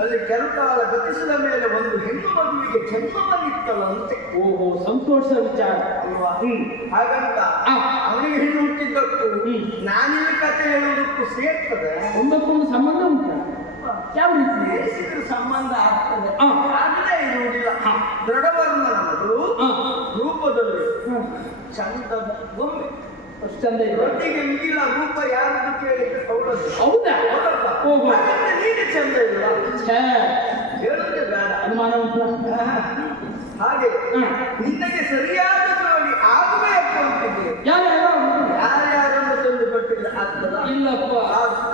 ಅಲ್ಲಿ ಕೆಲವು ಕಾಲ ಗತಿಸಿದ ಮೇಲೆ ಒಂದು ಹೆಣ್ಣು ಮಗುವಿಗೆ ಜನ್ಮವನ್ನಿತ್ತಲಂತೆ. ಓಹೋ, ಸಂತೋಷ ವಿಚಾರ ಅಲ್ವಾ? ಹಾಗಂತ ಅವನಿಗೆ ಹೆಣ್ಣು ಹುಟ್ಟಿದ್ದಕ್ಕೂ ನಾನಿಲ್ಲಿ ಕಥೆ ಹೇಳುವುದಕ್ಕೂ ಸೇರ್ತದೆ. ಒಂದಕ್ಕೊಂದು ಸಂಬಂಧ ಉಂಟ. ಯಾವ ರೀತಿ ಸೇರಿಸಿದ್ರು ಸಂಬಂಧ ಆಗ್ತದೆ, ಆಗಲೇ ಇರುವುದಿಲ್ಲ. ದೃಢವರ್ಮನ ಮಗಳು ರೂಪದಲ್ಲಿ ಚಂದದ ಗೊಂಬೆ, ಚಂದ ಒಟ್ಟಿಗೆ ಮಿಗಿಲ ರೂಪ ಯಾರನ್ನು ಕೇಳಿದ್ರೆ ಹೌದದು. ಹೌದಾ? ನೀನು ಚಂದ ಇಲ್ಲ, ಹೇಳುವುದೇ ಬೇಡ, ಅನುಮಾನ ಉಂಟು. ಹಾಗೆ ನಿನಗೆ ಸರಿಯಾದ ನೋಡಿ ಆಗಬೇಕು ಅಂತಿದ್ದೆ. ಯಾರ್ಯಾರನ್ನು ತಂದು ಕೊಟ್ಟಿಲ್ಲ ಆಗ್ತದ? ಇಲ್ಲಪ್ಪ.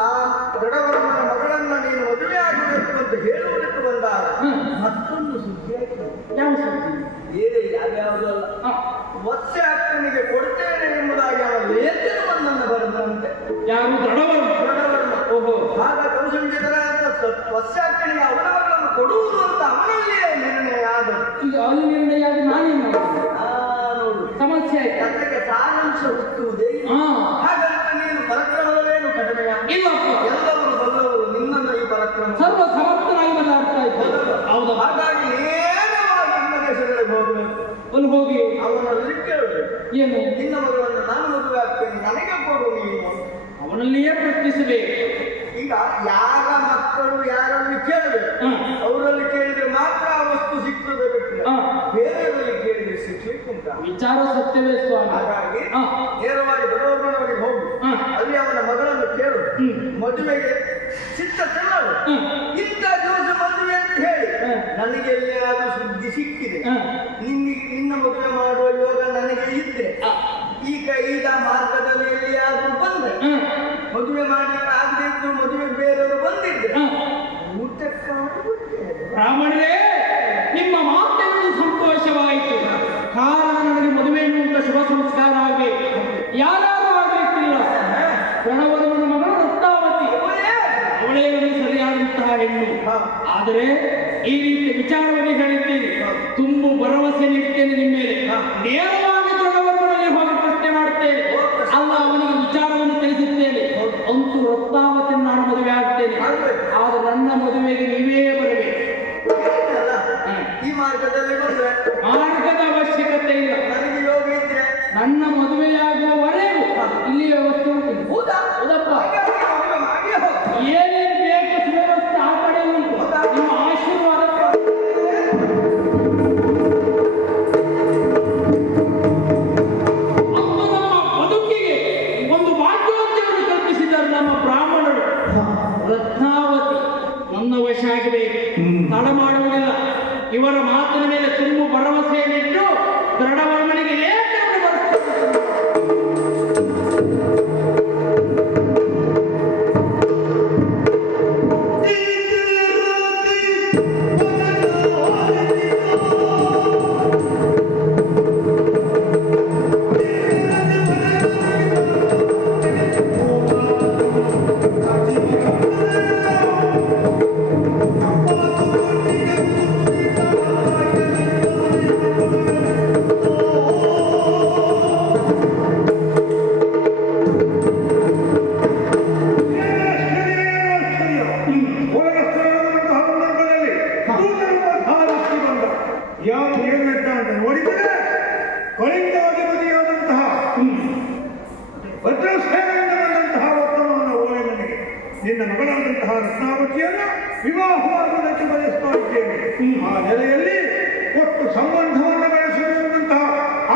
ಆ ದೃಢವರ್ಮನ ಮಗಳನ್ನ ನೀನು ಮದುವೆ ಆಗಬೇಕು ಅಂತ ಹೇಳುವುದಕ್ಕೆ ಬಂದಾಗ ಮತ್ತೊಂದು ಸುದ್ದಿ ಆಯ್ತು. ಯಾವ ಸುದ್ದಿ? ಬೇರೆ ಯಾವ್ಯಾವುದಲ್ಲ, ವತ್ಸೆ ಅಕ್ಕನಿಗೆ ಕೊಡ್ತೇನೆ ಎಂಬುದಾಗಿ ಅವನ ಲೇಖನವನ್ನನ್ನು ಬರೆದಂತೆ. ಯಾರು? ದೃಢವರ್ಮ. ಓಹೋ, ಆಗ ಕೌಶಲ್ಯದರ ವತ್ಸೆ ಅಕ್ಕನಿಗೆ ಅವನ ಮಗಳನ್ನು ಕೊಡುವುದು ಅಂತ ಅವನಲ್ಲಿಯೇ ನಿರ್ಣಯ ಆದ. ಈಗ ಅವನು ನಿರ್ಣಯ ಆಗಿ ನಾನೇನು ಮಾಡ್ತೀನಿ? ನೋಡು, ಸಮಸ್ಯೆ ಆಯ್ತು. ಕಥೆಗೆ ಸಾರಾಂಶ ಹುಟ್ಟುವುದೇ. ಹಾಗಂತ ನೀನು ಪರಾಕ್ರಮವೇನು ಕಡಿಮೆಯ? ಇಲ್ಲಪ್ಪ, ಎಲ್ಲವರು ಬಲ್ಲವರು ನಿನ್ನನ್ನು ಈ ಪರಾಕ್ರಮ ಸರ್ವ ಸಮರ್ಥನಾಗಿ ಮಾತಾಡ್ತಾ ಇದ್ದ. ಹೌದು. ಹಾಗಾಗಿ ನೇರವಾಗಿ ನಮ್ಮ ದೇಶಗಳಿಗೆ ಹೋಗಬೇಕು. ಅಲ್ಲಿ ಹೋಗಿ ಅವನಲ್ಲಿ ಕೇಳಬೇಕು, ಏನು ನಿನ್ನ ಮಗಳನ್ನು ನಾನು ಮದುವೆ ಆಗ್ತೇನೆ, ನನಗೆ ಕೊಡು ನೀನು. ಅವನಲ್ಲಿಯೇ ಪ್ರಶ್ನಿಸಬೇಕು. ಈಗ ಯಾರ ಮಕ್ಕಳು ಯಾರಲ್ಲಿ ಕೇಳಬೇಕು, ಅವರಲ್ಲಿ ಕೇಳಿದ್ರೆ ಮಾತ್ರ ಆ ವಸ್ತು ಸಿಗ್ತದೆ ಬಿಟ್ಟರೆ ಬೇರೆಯವರಲ್ಲಿ ಕೇಳಿದ್ರೆ ಸಿಗ್ಲಿಕ್ಕೆ ಉಂಟ. ವಿಚಾರ ಸತ್ಯವೇ ಸ್ವಾಮಿ. ಹಾಗಾಗಿ ನೇರವಾಗಿ ದೊಡ್ಡವರವರಿಗೆ ಹೋಗು, ಅಲ್ಲಿ ಅವನ ಮಗಳನ್ನು ಕೇಳು, ಮದುವೆಗೆ ಸಿದ್ಧತೆ ಮಾಡು. ಇಂಥ ದಿವಸ ಮದುವೆ ಅಂತ ಹೇಳಿ ನನಗೆ ಎಲ್ಲಿಯಾದ್ರೂ ಸುದ್ದಿ ಸಿಕ್ಕಿದೆ, ನಿನ್ನ ಮದುವೆ ಮಾಡುವ ಯೋಗ ನನಗೆ ಇದ್ರೆ, ಈಗ ಈದ ಮಾರ್ಗದಲ್ಲಿ ಎಲ್ಲಿಯಾದ್ರೂ ಬಂದ್ರೆ, ಮದುವೆ ಮಾಡ್ಲಿಕ್ಕೆ ಆಗದೆ ಇದ್ರು ಮದುವೆ ಬೇರೆಯವರು ಬಂದಿದ್ರೆ ಬ್ರಾಹ್ಮಣರೇ, ನಿಮ್ಮ ಮಾತೆಂದು ಸಂತೋಷವಾಯಿತು. ಕಾರಣ ನನಗೆ ಮದುವೆ ಎನ್ನುವಂತ ಶುಭ ಸಂಸ್ಕಾರ ಆಗಬೇಕು. ಯಾರು ಆಗಬೇಕಿಲ್ಲ. ಪ್ರಣವರ್ಮನ ಮಗಳು ರತ್ನಾವತಿ, ಅವಳೇ ನನಗೆ ಸರಿಯಾದಂತಹ ಹೆಣ್ಣು. ಆದರೆ ಈ ರೀತಿ ವಿಚಾರವನ್ನು ಹೇಳಿದ್ದೇನೆ, ತುಂಬು ಭರವಸೆ ನೀಡ್ತೇನೆ ನಿಮ್ಮ ಮೇಲೆ. ನೇರವಾಗಿ ಪ್ರಣವರ್ಮನಲ್ಲಿ ಹೋಗಿ ಪ್ರಶ್ನೆ ಮಾಡುತ್ತೇನೆ, ಅಲ್ಲ ಅವನಿಗೆ ವಿಚಾರವನ್ನು ತಿಳಿಸುತ್ತೇನೆ. ಅಂತೂ ರತ್ನಾವತಿಯನ್ನು ನಾನು ಮದುವೆ ಆಗ್ತೇನೆ, ಆದ್ರೆ ನನ್ನ ಮದುವೆಗೆ ನೀವೇ ಬರಬೇಕು. ಈ ಮಾರ್ಗದಲ್ಲಿ ಬಂದ್ರೆ ಮಾರ್ಗದ ಅವಶ್ಯಕತೆ ಇಲ್ಲ, ನನಗೆ ಯೋಗ ಇದ್ರೆ ನನ್ನ ಮದುವೆಯಾಗುವವರೆಗೂ ಇಲ್ಲಿ ವ್ಯವಸ್ಥೆ ಉಂಟು. ಹೌದಪ್ಪ, ಏನೇನು ಬೇಕು ಸುವ್ಯವಸ್ಥೆ ಆ ಕಡೆ ಉಂಟು. ನಿಮ್ಮ ಆಶೀರ್ವಾದ ನಮ್ಮ ಬದುಕಿಗೆ ಒಂದು ಭಾಗ್ಯವಂತವನ್ನು ಕಲ್ಪಿಸಿದ್ದಾರೆ ನಮ್ಮ ಬ್ರಾಹ್ಮಣರು. ರತ್ನಾವತಿ ನನ್ನ ವಶ ಆಗಬೇಕು, ತಡ ಮಾಡುವುದಿಲ್ಲ. ಇವರ ಮಾತಿನ ಮೇಲೆ ತುಂಬು ಭರವಸೆಯನ್ನಿಟ್ಟು ದೃಢವರ್ಮನಿಗೆ ಲೇಖನವನ್ನು ಬರೆಸುತ್ತಾರೆ. ಪಡೆದಂತಹ ರತ್ನಾವತಿಯನ್ನು ವಿವಾಹವಾಗುವುದಕ್ಕೆ ಬಯಸ್ತಾ ಇದ್ದೇನೆ. ಆ ನೆಲೆಯಲ್ಲಿ ಒಟ್ಟು ಸಂಬಂಧವನ್ನು ಬೆಳೆಸುವಂತಹ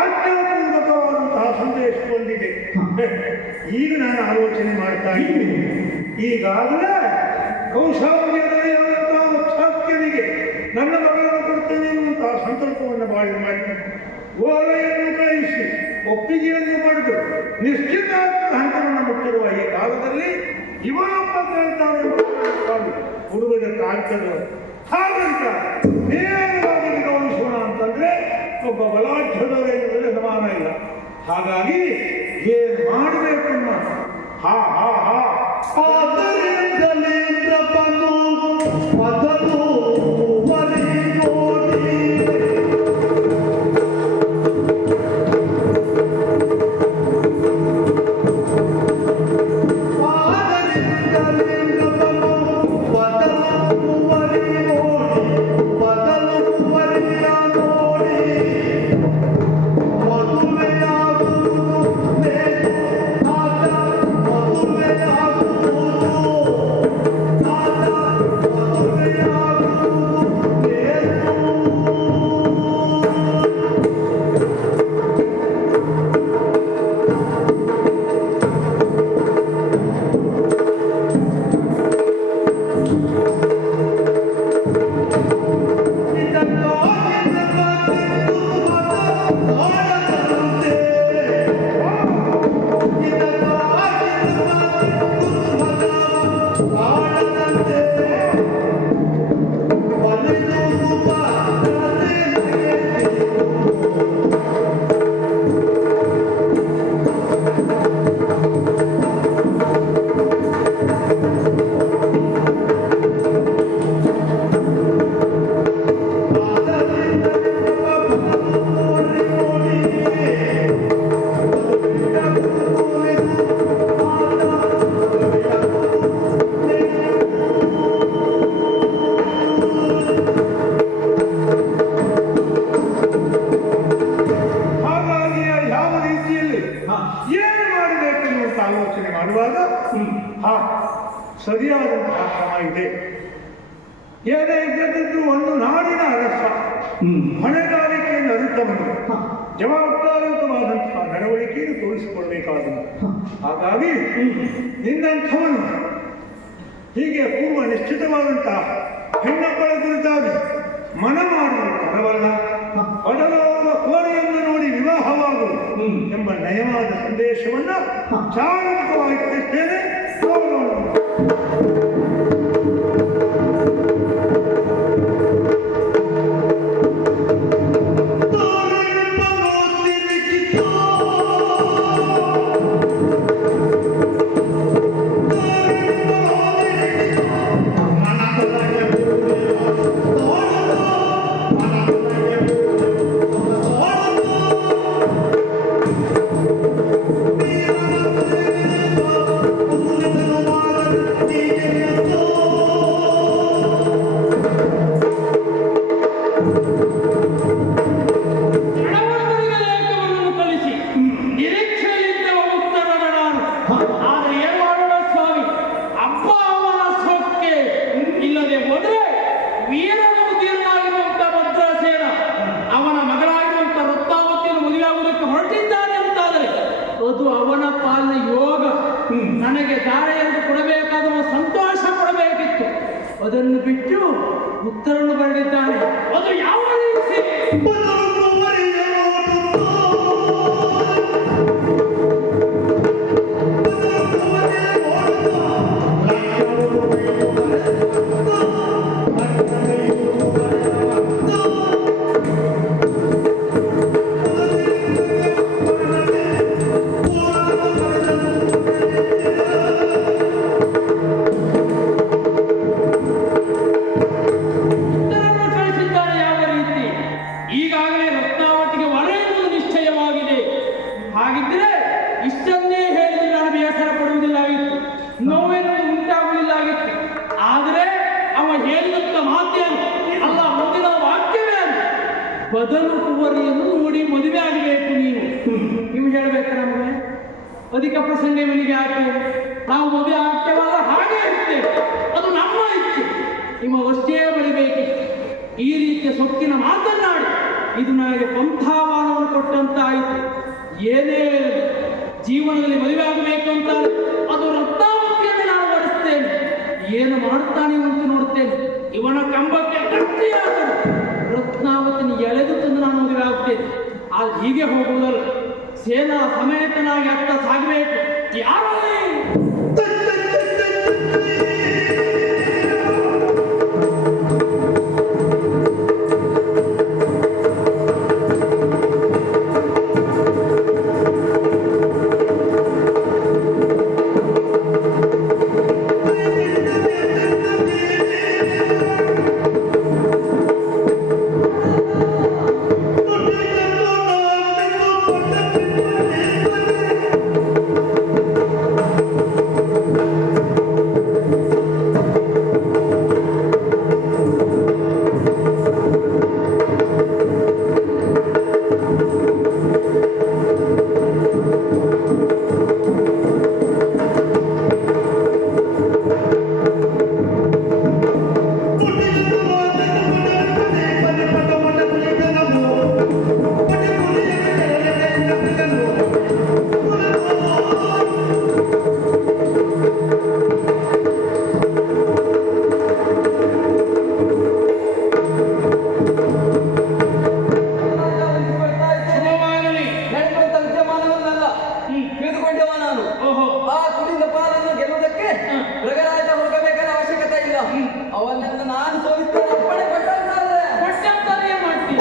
ಆಜ್ಞಾಪೂರ್ವಕವಾದಂತಹ ಸಂದೇಶ ಬಂದಿದೆ. ಈಗ ನಾನು ಆಲೋಚನೆ ಮಾಡ್ತಾ ಇದ್ದೀನಿ. ಈಗಾಗಲೇ ಕೌಶಲ್ಯದಲ್ಲಿಯಾದಂತಹ ಮುಖ್ಯಾತ್ಯನಿಗೆ ನನ್ನ ಮಗಳನ್ನು ಕೊಡ್ತೇನೆ ಎನ್ನುವಂತಹ ಸಂಕಲ್ಪವನ್ನು ಮಾಡಿ ಓಲೆಯನ್ನು ಕಳುಹಿಸಿ ಒಪ್ಪಿಗೆಯನ್ನು ಪಡೆದು ನಿಶ್ಚಿತ ಹಂತವನ್ನು ಮುಟ್ಟಿರುವ ಈ ಕಾಲದಲ್ಲಿ ಇವನೊಬ್ಬ ಕೇಳ್ತಾನೆ ಹುಡುಗದಕ್ಕಾಗ್ತದೆ. ಹಾಗಂತ ನೇರವಾಗಿ ಗಮನಿಸೋಣ ಅಂತಂದ್ರೆ ಒಬ್ಬ ಬಲಾಢ್ಯದವರೆಂದರೆ ಸಮಾನ ಇಲ್ಲ. ಹಾಗಾಗಿ ಏನು ಮಾಡಬೇಕನ್ನ ಹಾ ಹಾ ಹಾ ಸರಿಯಾದಂತಹ ಕ್ರಮ ಇದೆ. ಏನೇ ಇದ್ದದ್ದು ಒಂದು ನಾಡಿನ ಅರಸ ಹೊಣೆಗಾರಿಕೆಯನ್ನು ಅರಿತವನು ಜವಾಬ್ದಾರಿಯುತವಾದಂತಹ ನಡವಳಿಕೆಯನ್ನು ತೋರಿಸಿಕೊಳ್ಬೇಕಾದನು. ಹಾಗಾಗಿ ನಿನ್ನಂಥವನು ಹೀಗೆ ಪೂರ್ವ ನಿಶ್ಚಿತವಾದಂತಹ ಹೆಣ್ಣೊಬ್ಬಳ ಕುರಿತಾಗಿ ಮನ ಮಾಡುವ ತರವಲ್ಲ, ಬದಲಾದ ಕೋರೆಯನ್ನು ನೋಡಿ ವಿವಾಹವಾಗುವುದು ಎಂಬ ನಯವಾದ ಸಂದೇಶವನ್ನು ಚಾರುಕವಾಗಿ ತಿಳಿಸ್ತೇನೆ. ನನಗೆ ದಾರೆಯನ್ನು ಕೊಡಬೇಕಾದ ಸಂತೋಷ ಕೊಡಬೇಕಿತ್ತು. ಅದನ್ನು ಬಿಟ್ಟು ಉತ್ತರವನ್ನು ಬರೆದಿದ್ದಾನೆ. ಅದು ಯಾವ ರೀತಿ? ಬದಲು ಕುವರಿಯನ್ನು ನೋಡಿ ಮದುವೆ ಆಗಬೇಕು. ನೀವು ಹೇಳಬೇಕು ನಮಗೆ ಅಧಿಕ ಪ್ರಸಂಗ ಇವನಿಗೆ ಯಾಕೆ? ನಾವು ಮದುವೆ ಆಗ್ತೇವಲ್ಲ ಹಾಗೆ ಇರ್ತೇವೆ, ಅದು ನಮ್ಮ ಇಚ್ಛೆ, ನಿಮಗಷ್ಟೇ ಬರಬೇಕಿತ್ತು. ಈ ರೀತಿಯ ಸೊಕ್ಕಿನ ಮಾತನ್ನಾಡಿ ಇದು ನನಗೆ ಪಂಥಾವಾನವನ್ನು ಕೊಟ್ಟಂತಾಯಿತು. ಏನೇ ಜೀವನದಲ್ಲಿ ಮದುವೆ ಆಗಬೇಕು ಅಂತ ಅದು ರತ್ನಾವತಿಯನ್ನು ನಾನು ಬರೆಸ್ತೇನೆ. ಏನು ಮಾಡುತ್ತಾನೆ ಅಂತ ನೋಡ್ತೇನೆ. ಇವನ ಕಂಬಕ್ಕೆ ಗಟ್ಟಿಯಾದರು ರತ್ನಾವತಿನ ಎಳೆದು ತಂದು ನಾನು ಮದುವೆ ಆಗ್ತೇನೆ. ಆದ್ರೆ ಹೀಗೆ ಹೋಗುವುದಲ್ಲ, ಸೇನಾ ಸಮೇತನಾಗಿ ಅತ್ತ ಸಾಗಬೇಕು. ಯಾರಲ್ಲಿ ಅವನನ್ನು ನಾನು ಸೋಲಿಸ್ತೇನೆ. ಅಪ್ಪಣೆ ಕೊಟ್ಟಂತಾರೆ ಏನ್ ಮಾಡ್ತೀನಿ?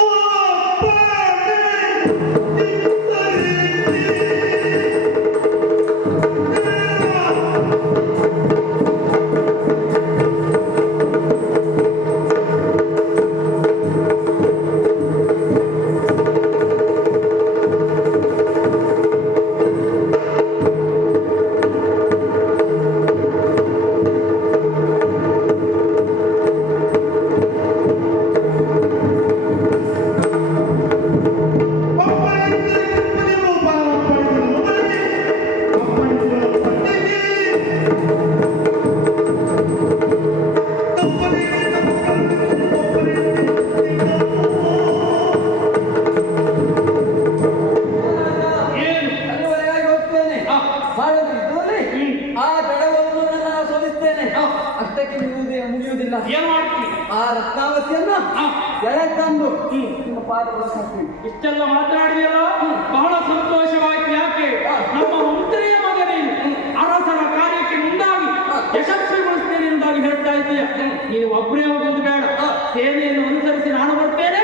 ಮುಗಿಯುವುದಿಲ್ಲ. ಏನ್ ಮಾಡ್ತೀನಿ? ಆ ರತ್ನಾವತಿಯನ್ನ ಎಳೆ ತಂದು ನಿಮ್ಮ ಪಾದಗಳ ಹಾಕ್ತೀನಿ. ಇಷ್ಟೆಲ್ಲ ಮಾತನಾಡಿದೆಯಲ್ಲ, ಬಹಳ ಸಂತೋಷವಾಯ್ತು. ಯಾಕೆ ನಮ್ಮ ಮಂತ್ರಿಯ ಮಗ ನೀನು ಅರಸರ ಕಾರ್ಯಕ್ಕೆ ಮುಂದಾಗಿ ಯಶಸ್ವಿಗೊಳಿಸ್ತೇನೆ ಎಂದಾಗಿ ಹೇಳ್ತಾ ಇದ್ದೀಯ. ನೀನು ಒಬ್ಬರೇ ಹೋಗುವುದು ಬೇಡ, ಸೇನೆಯನ್ನು ಅನುಸರಿಸಿ ನಾನು ಬರ್ತೇನೆ.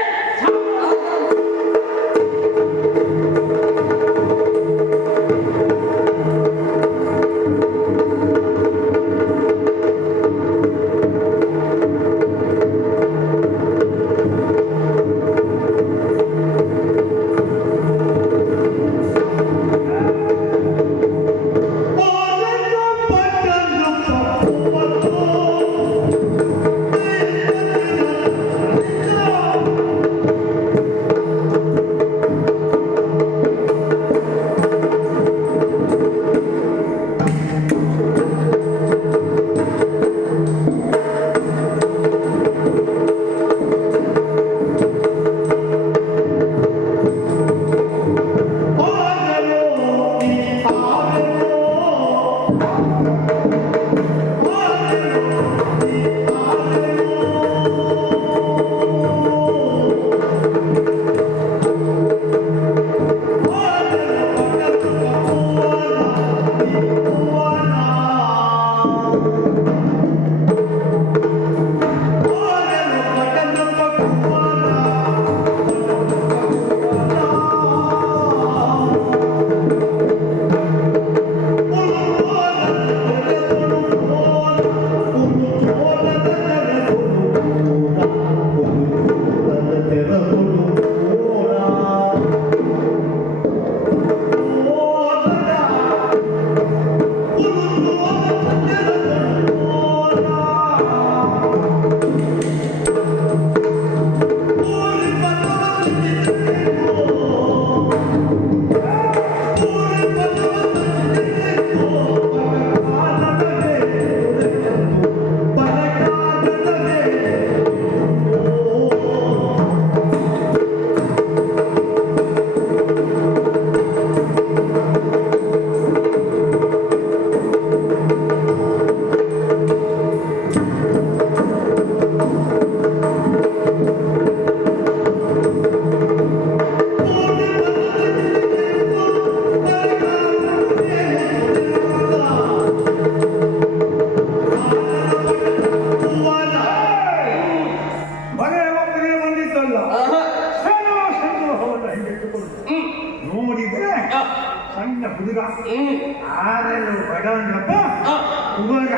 ಹುಡುಗ ಹ್ಮ್ ಆರೆಲ್ಲ ಬಡ ಅಂದ್ರಪ್ಪ ಆ, ಹುಡುಗ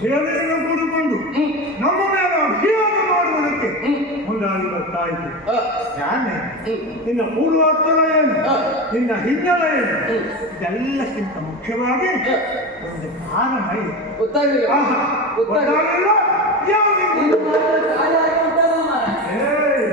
ಸೇವೆಯನ್ನು ಕೂಡಿಕೊಂಡು ನಮ್ಮ ಮೇಲೆ ಅಭಿಯಾನ ಮಾಡುವುದಕ್ಕೆ ಮುಂದಾಗಿ ಬರ್ತಾ ಇದ್ದೆ ಆ, ಯಾನೆ ನಿನ್ನ ಪೂರ್ವಾತ್ಮನ ಏನು ನಿನ್ನ ಹಿನ್ನೆಲೆ ಏನು ಇದೆಲ್ಲಕ್ಕಿಂತ ಮುಖ್ಯವಾಗಿ ಒಂದು ಕಾರಣ ಇದೆ ಗೊತ್ತಾಗ್ಲಿಲ್ಲ ಆಹಾ, ಗೊತ್ತಾಗ್ಲಿಲ್ಲ ಗೊತ್ತಾಗಲಿಲ್ಲ? ಯಾವುದು? ನೀನು ಮಾಡಿದ ಕಾರ್ಯ ಆಗಿ ಉಂಟಲ್ಲ ಮಾರ್ರೆ. ಏಯ್,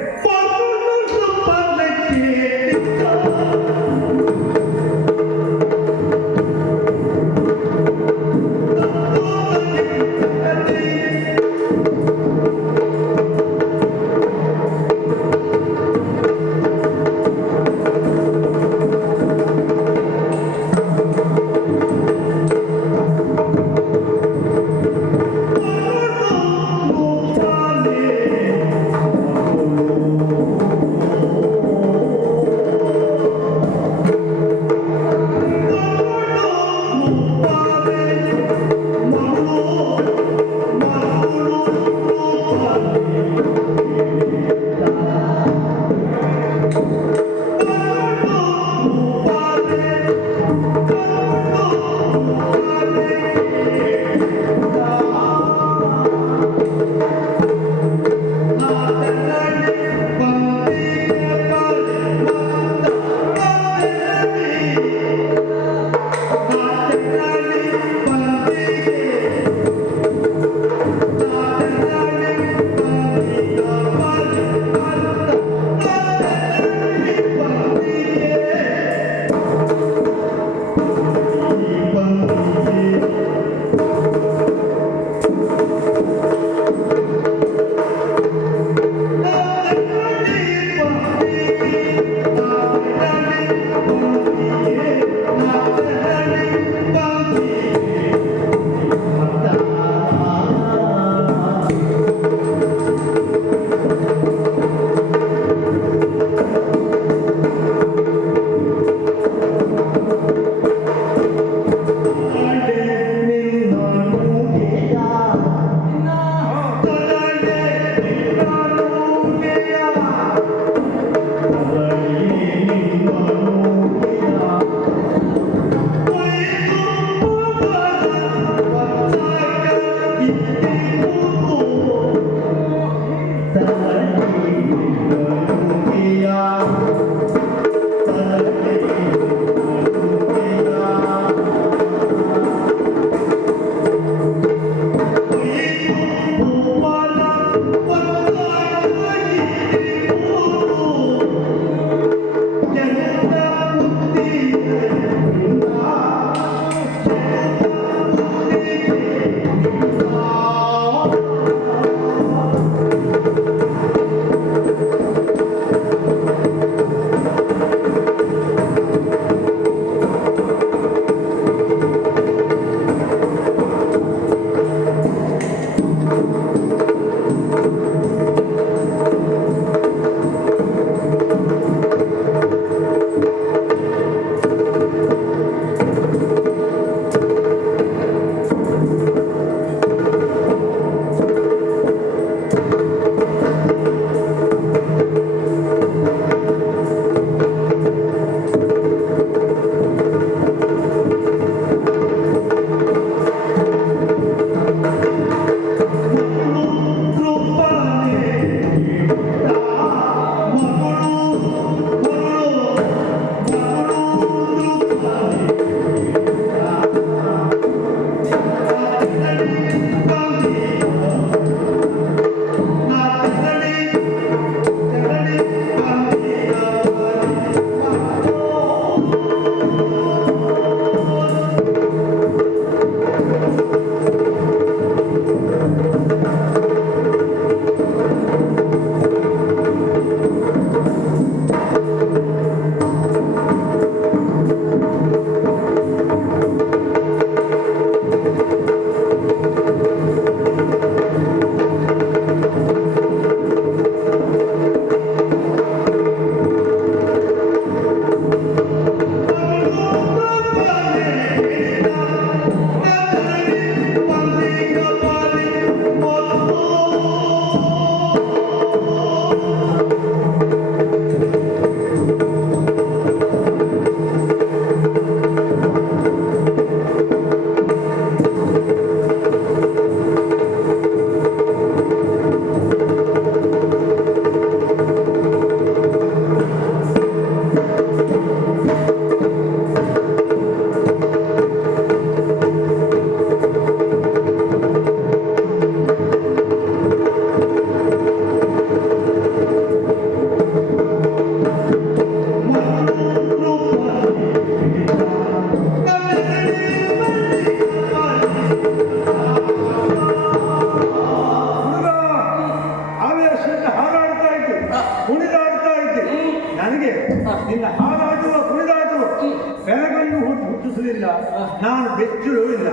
ನಾನು ಬೆಚ್ಚಲು ಇಲ್ಲ.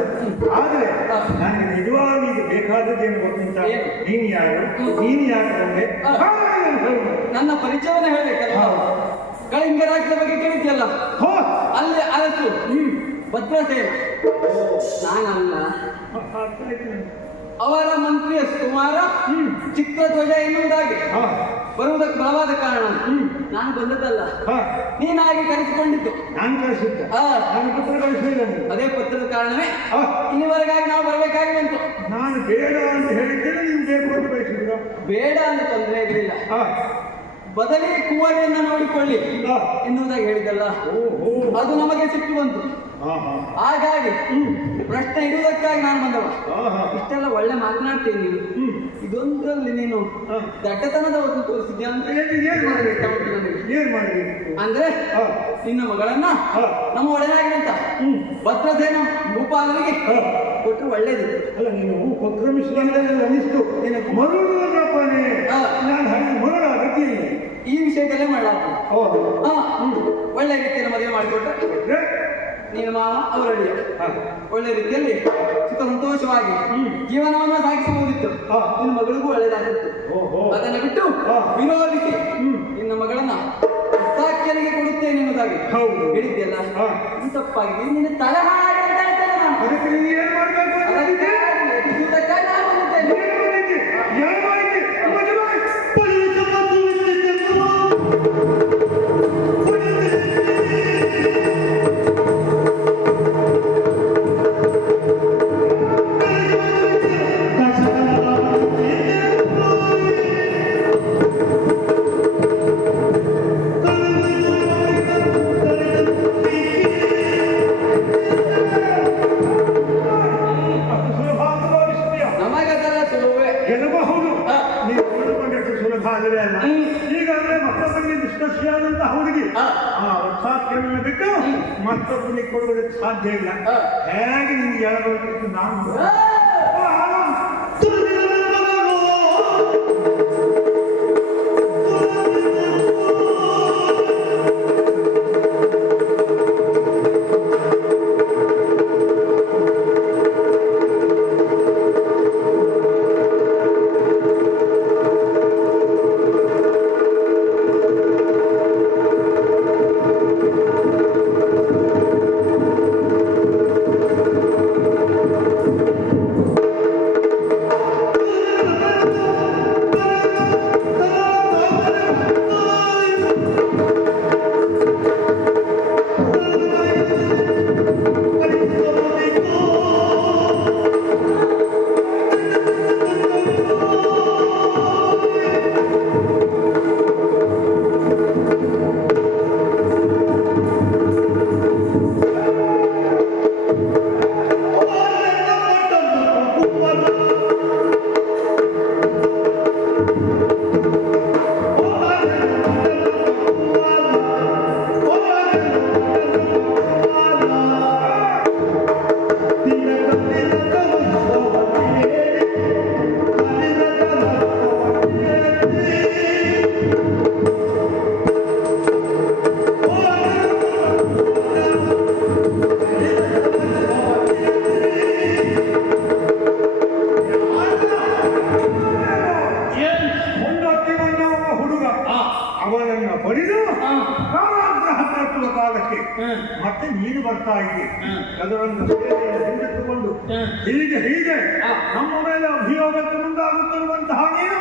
ಆದ್ರೆ ನನಗೆ ನಿಜವಾಗಿ ಇದು ಬೇಕಾದದ್ದೇನು ಗೊತ್ತುಂಟ? ನೀನು ಯಾರು, ನೀನು ಯಾಕೆ ಬಂದೆ? ನನ್ನ ಪರಿಚಯವನ್ನ ಹೇಳ್ಬೇಕಲ್ಲ. ಕಳಿಂಗ ರಾಜ್ಯದ ಬಗ್ಗೆ ಕೇಳಿದ್ಯಲ್ಲ, ಅಲ್ಲಿ ಅರಸು ಭದ್ರಸೇನ. ನಾನಲ್ಲ, ಅವರ ಮಂತ್ರಿಯ ಸುಮಾರ ಚಿತ್ರಧ್ವಜ ಎನ್ನುವುದಾಗಿ ಬರುವುದಕ್ಕೆ ಬಲವಾದ ಕಾರಣ ನಾನು ಬಂದದ್ದಲ್ಲ, ನೀನಾಗಿ ಕರೆಸಿಕೊಂಡಿದ್ದು. ನಾನು ಕಳಿಸಿದ್ದೆ, ನಾನು ಪತ್ರ ಕಳಿಸಲಿಲ್ಲ. ಅದೇ ಪತ್ರದ ಕಾರಣವೇ ಇಲ್ಲಿವರೆಗಾಗಿ ನಾವು ಬರಬೇಕಾಗಿ ಬಂತು. ನಾನು ಬೇಡ ಅಂತ ಹೇಳಿದ್ದೇನೆ, ನೀವು ಬೇಕು ಅಂತ ಬಯಸಿದ್ರ? ಬೇಡ ಅಂತ ತೊಂದರೆ ಇರಲಿಲ್ಲ, ಬದಲಿ ಕುವರಿಯನ್ನ ನೋಡಿಕೊಳ್ಳಿ ಎನ್ನುವುದಾಗಿ ಹೇಳಿದಲ್ಲ, ಅದು ನಮಗೆ ಸಿಟ್ಟು ಬಂತು. ಹಾಗಾಗಿ ಪ್ರಶ್ನೆ ಇರುವುದಕ್ಕಾಗಿ ನಾನು ಬಂದವ. ಇಷ್ಟೆಲ್ಲ ಒಳ್ಳೆ ಮಾತನಾಡ್ತೀನಿ ನೀನು, ಇದೊಂದರಲ್ಲಿ ನೀನು ದಡ್ಡತನದ ಒಂದು ತೋರಿಸಿದ್ಯಾ ಅಂತ ಏನ್ ಮಾಡಿದೆ ಅಂದ್ರೆ ನಿನ್ನ ಮಗಳನ್ನ ನಮ್ಮ ಒಳ್ಳೆಯಾಗಿರಂತ ಭದ್ರಸೇನ ಭೂಪಾಲನಿಗೆ ಕೊಟ್ಟರು ಒಳ್ಳೇದಿತ್ತು. ಅಲ್ಲ, ನೀನು ಉಪಕ್ರಮಿಸುವಂತ ಅನಿಸ್ತು. ಮರುಳಪ್ಪನೇ, ನಾನು ಹಾಗೆ ಮರಳ ಗತಿ ಈ ವಿಷಯದಲ್ಲೇ ಮಾಡಲಾಗ್ತದೆ. ಒಳ್ಳೆ ರೀತಿಯಲ್ಲಿ ಮದುವೆ ಮಾಡಿಕೊಟ್ರೆ ನೀನು ಮಾವ ಅವರಡಿಯ ಒಳ್ಳೆ ರೀತಿಯಲ್ಲಿ ಸುಖ ಸಂತೋಷವಾಗಿ ಜೀವನವನ್ನು ಸಾಗಿಸಬಹುದಿತ್ತು. ನಿನ್ನ ಮಗಳಿಗೂ ಒಳ್ಳೆಯದಾಗಿತ್ತು. ಅದನ್ನು ಬಿಟ್ಟು ವಿರೋಧಿಸಿ ನಿನ್ನ ಮಗಳನ್ನ ಸಾಕ್ಯನಿಗೆ ಕೊಡುತ್ತೇನೆ ಎನ್ನುವುದಾಗಿ ಹೇಳಿದ್ದೆಲ್ಲ, ಇದು ತಪ್ಪಾಗಿದೆ. ನಿನ್ನ ತಲೆ ಹಾಗೆ ಅಂತ ಹೇಳ್ತೇನೆ ನಾನು. ಇದಕ್ಕಾಗಿ ನಾನು ಬಂದಿದ್ದೇನೆ. ಈಗಾಗಲೇ ಮತ್ತೊಬ್ಬರಿಗೆ ನಿಷ್ಕರ್ಷಿಯಾದಂತ ಹುಡುಗಿ ವೃತ್ತಾಖ್ಯವನ್ನು ಬಿಟ್ಟು ಮತ್ತೊಬ್ಬನಿಗೆ ಕೊಡುವುದಕ್ಕೆ ಸಾಧ್ಯ ಇಲ್ಲ. ಹೇಗೆ ನಿಮ್ಗೆ ಹೇಳಬೇಕು? ನಾನು ಮತ್ತೆ ನೀನು ಬರ್ತಾ ಇದ್ದಿ. ಅದರನ್ನು ಹಿಂದೆತ್ತುಕೊಂಡು ಹೀಗೆ ಹೀಗೆ ನಮ್ಮ ಮೇಲೆ ಅಭಿಯೋಗಕ್ಕೆ ಮುಂದಾಗುತ್ತಿರುವಂತಹ ನೀನು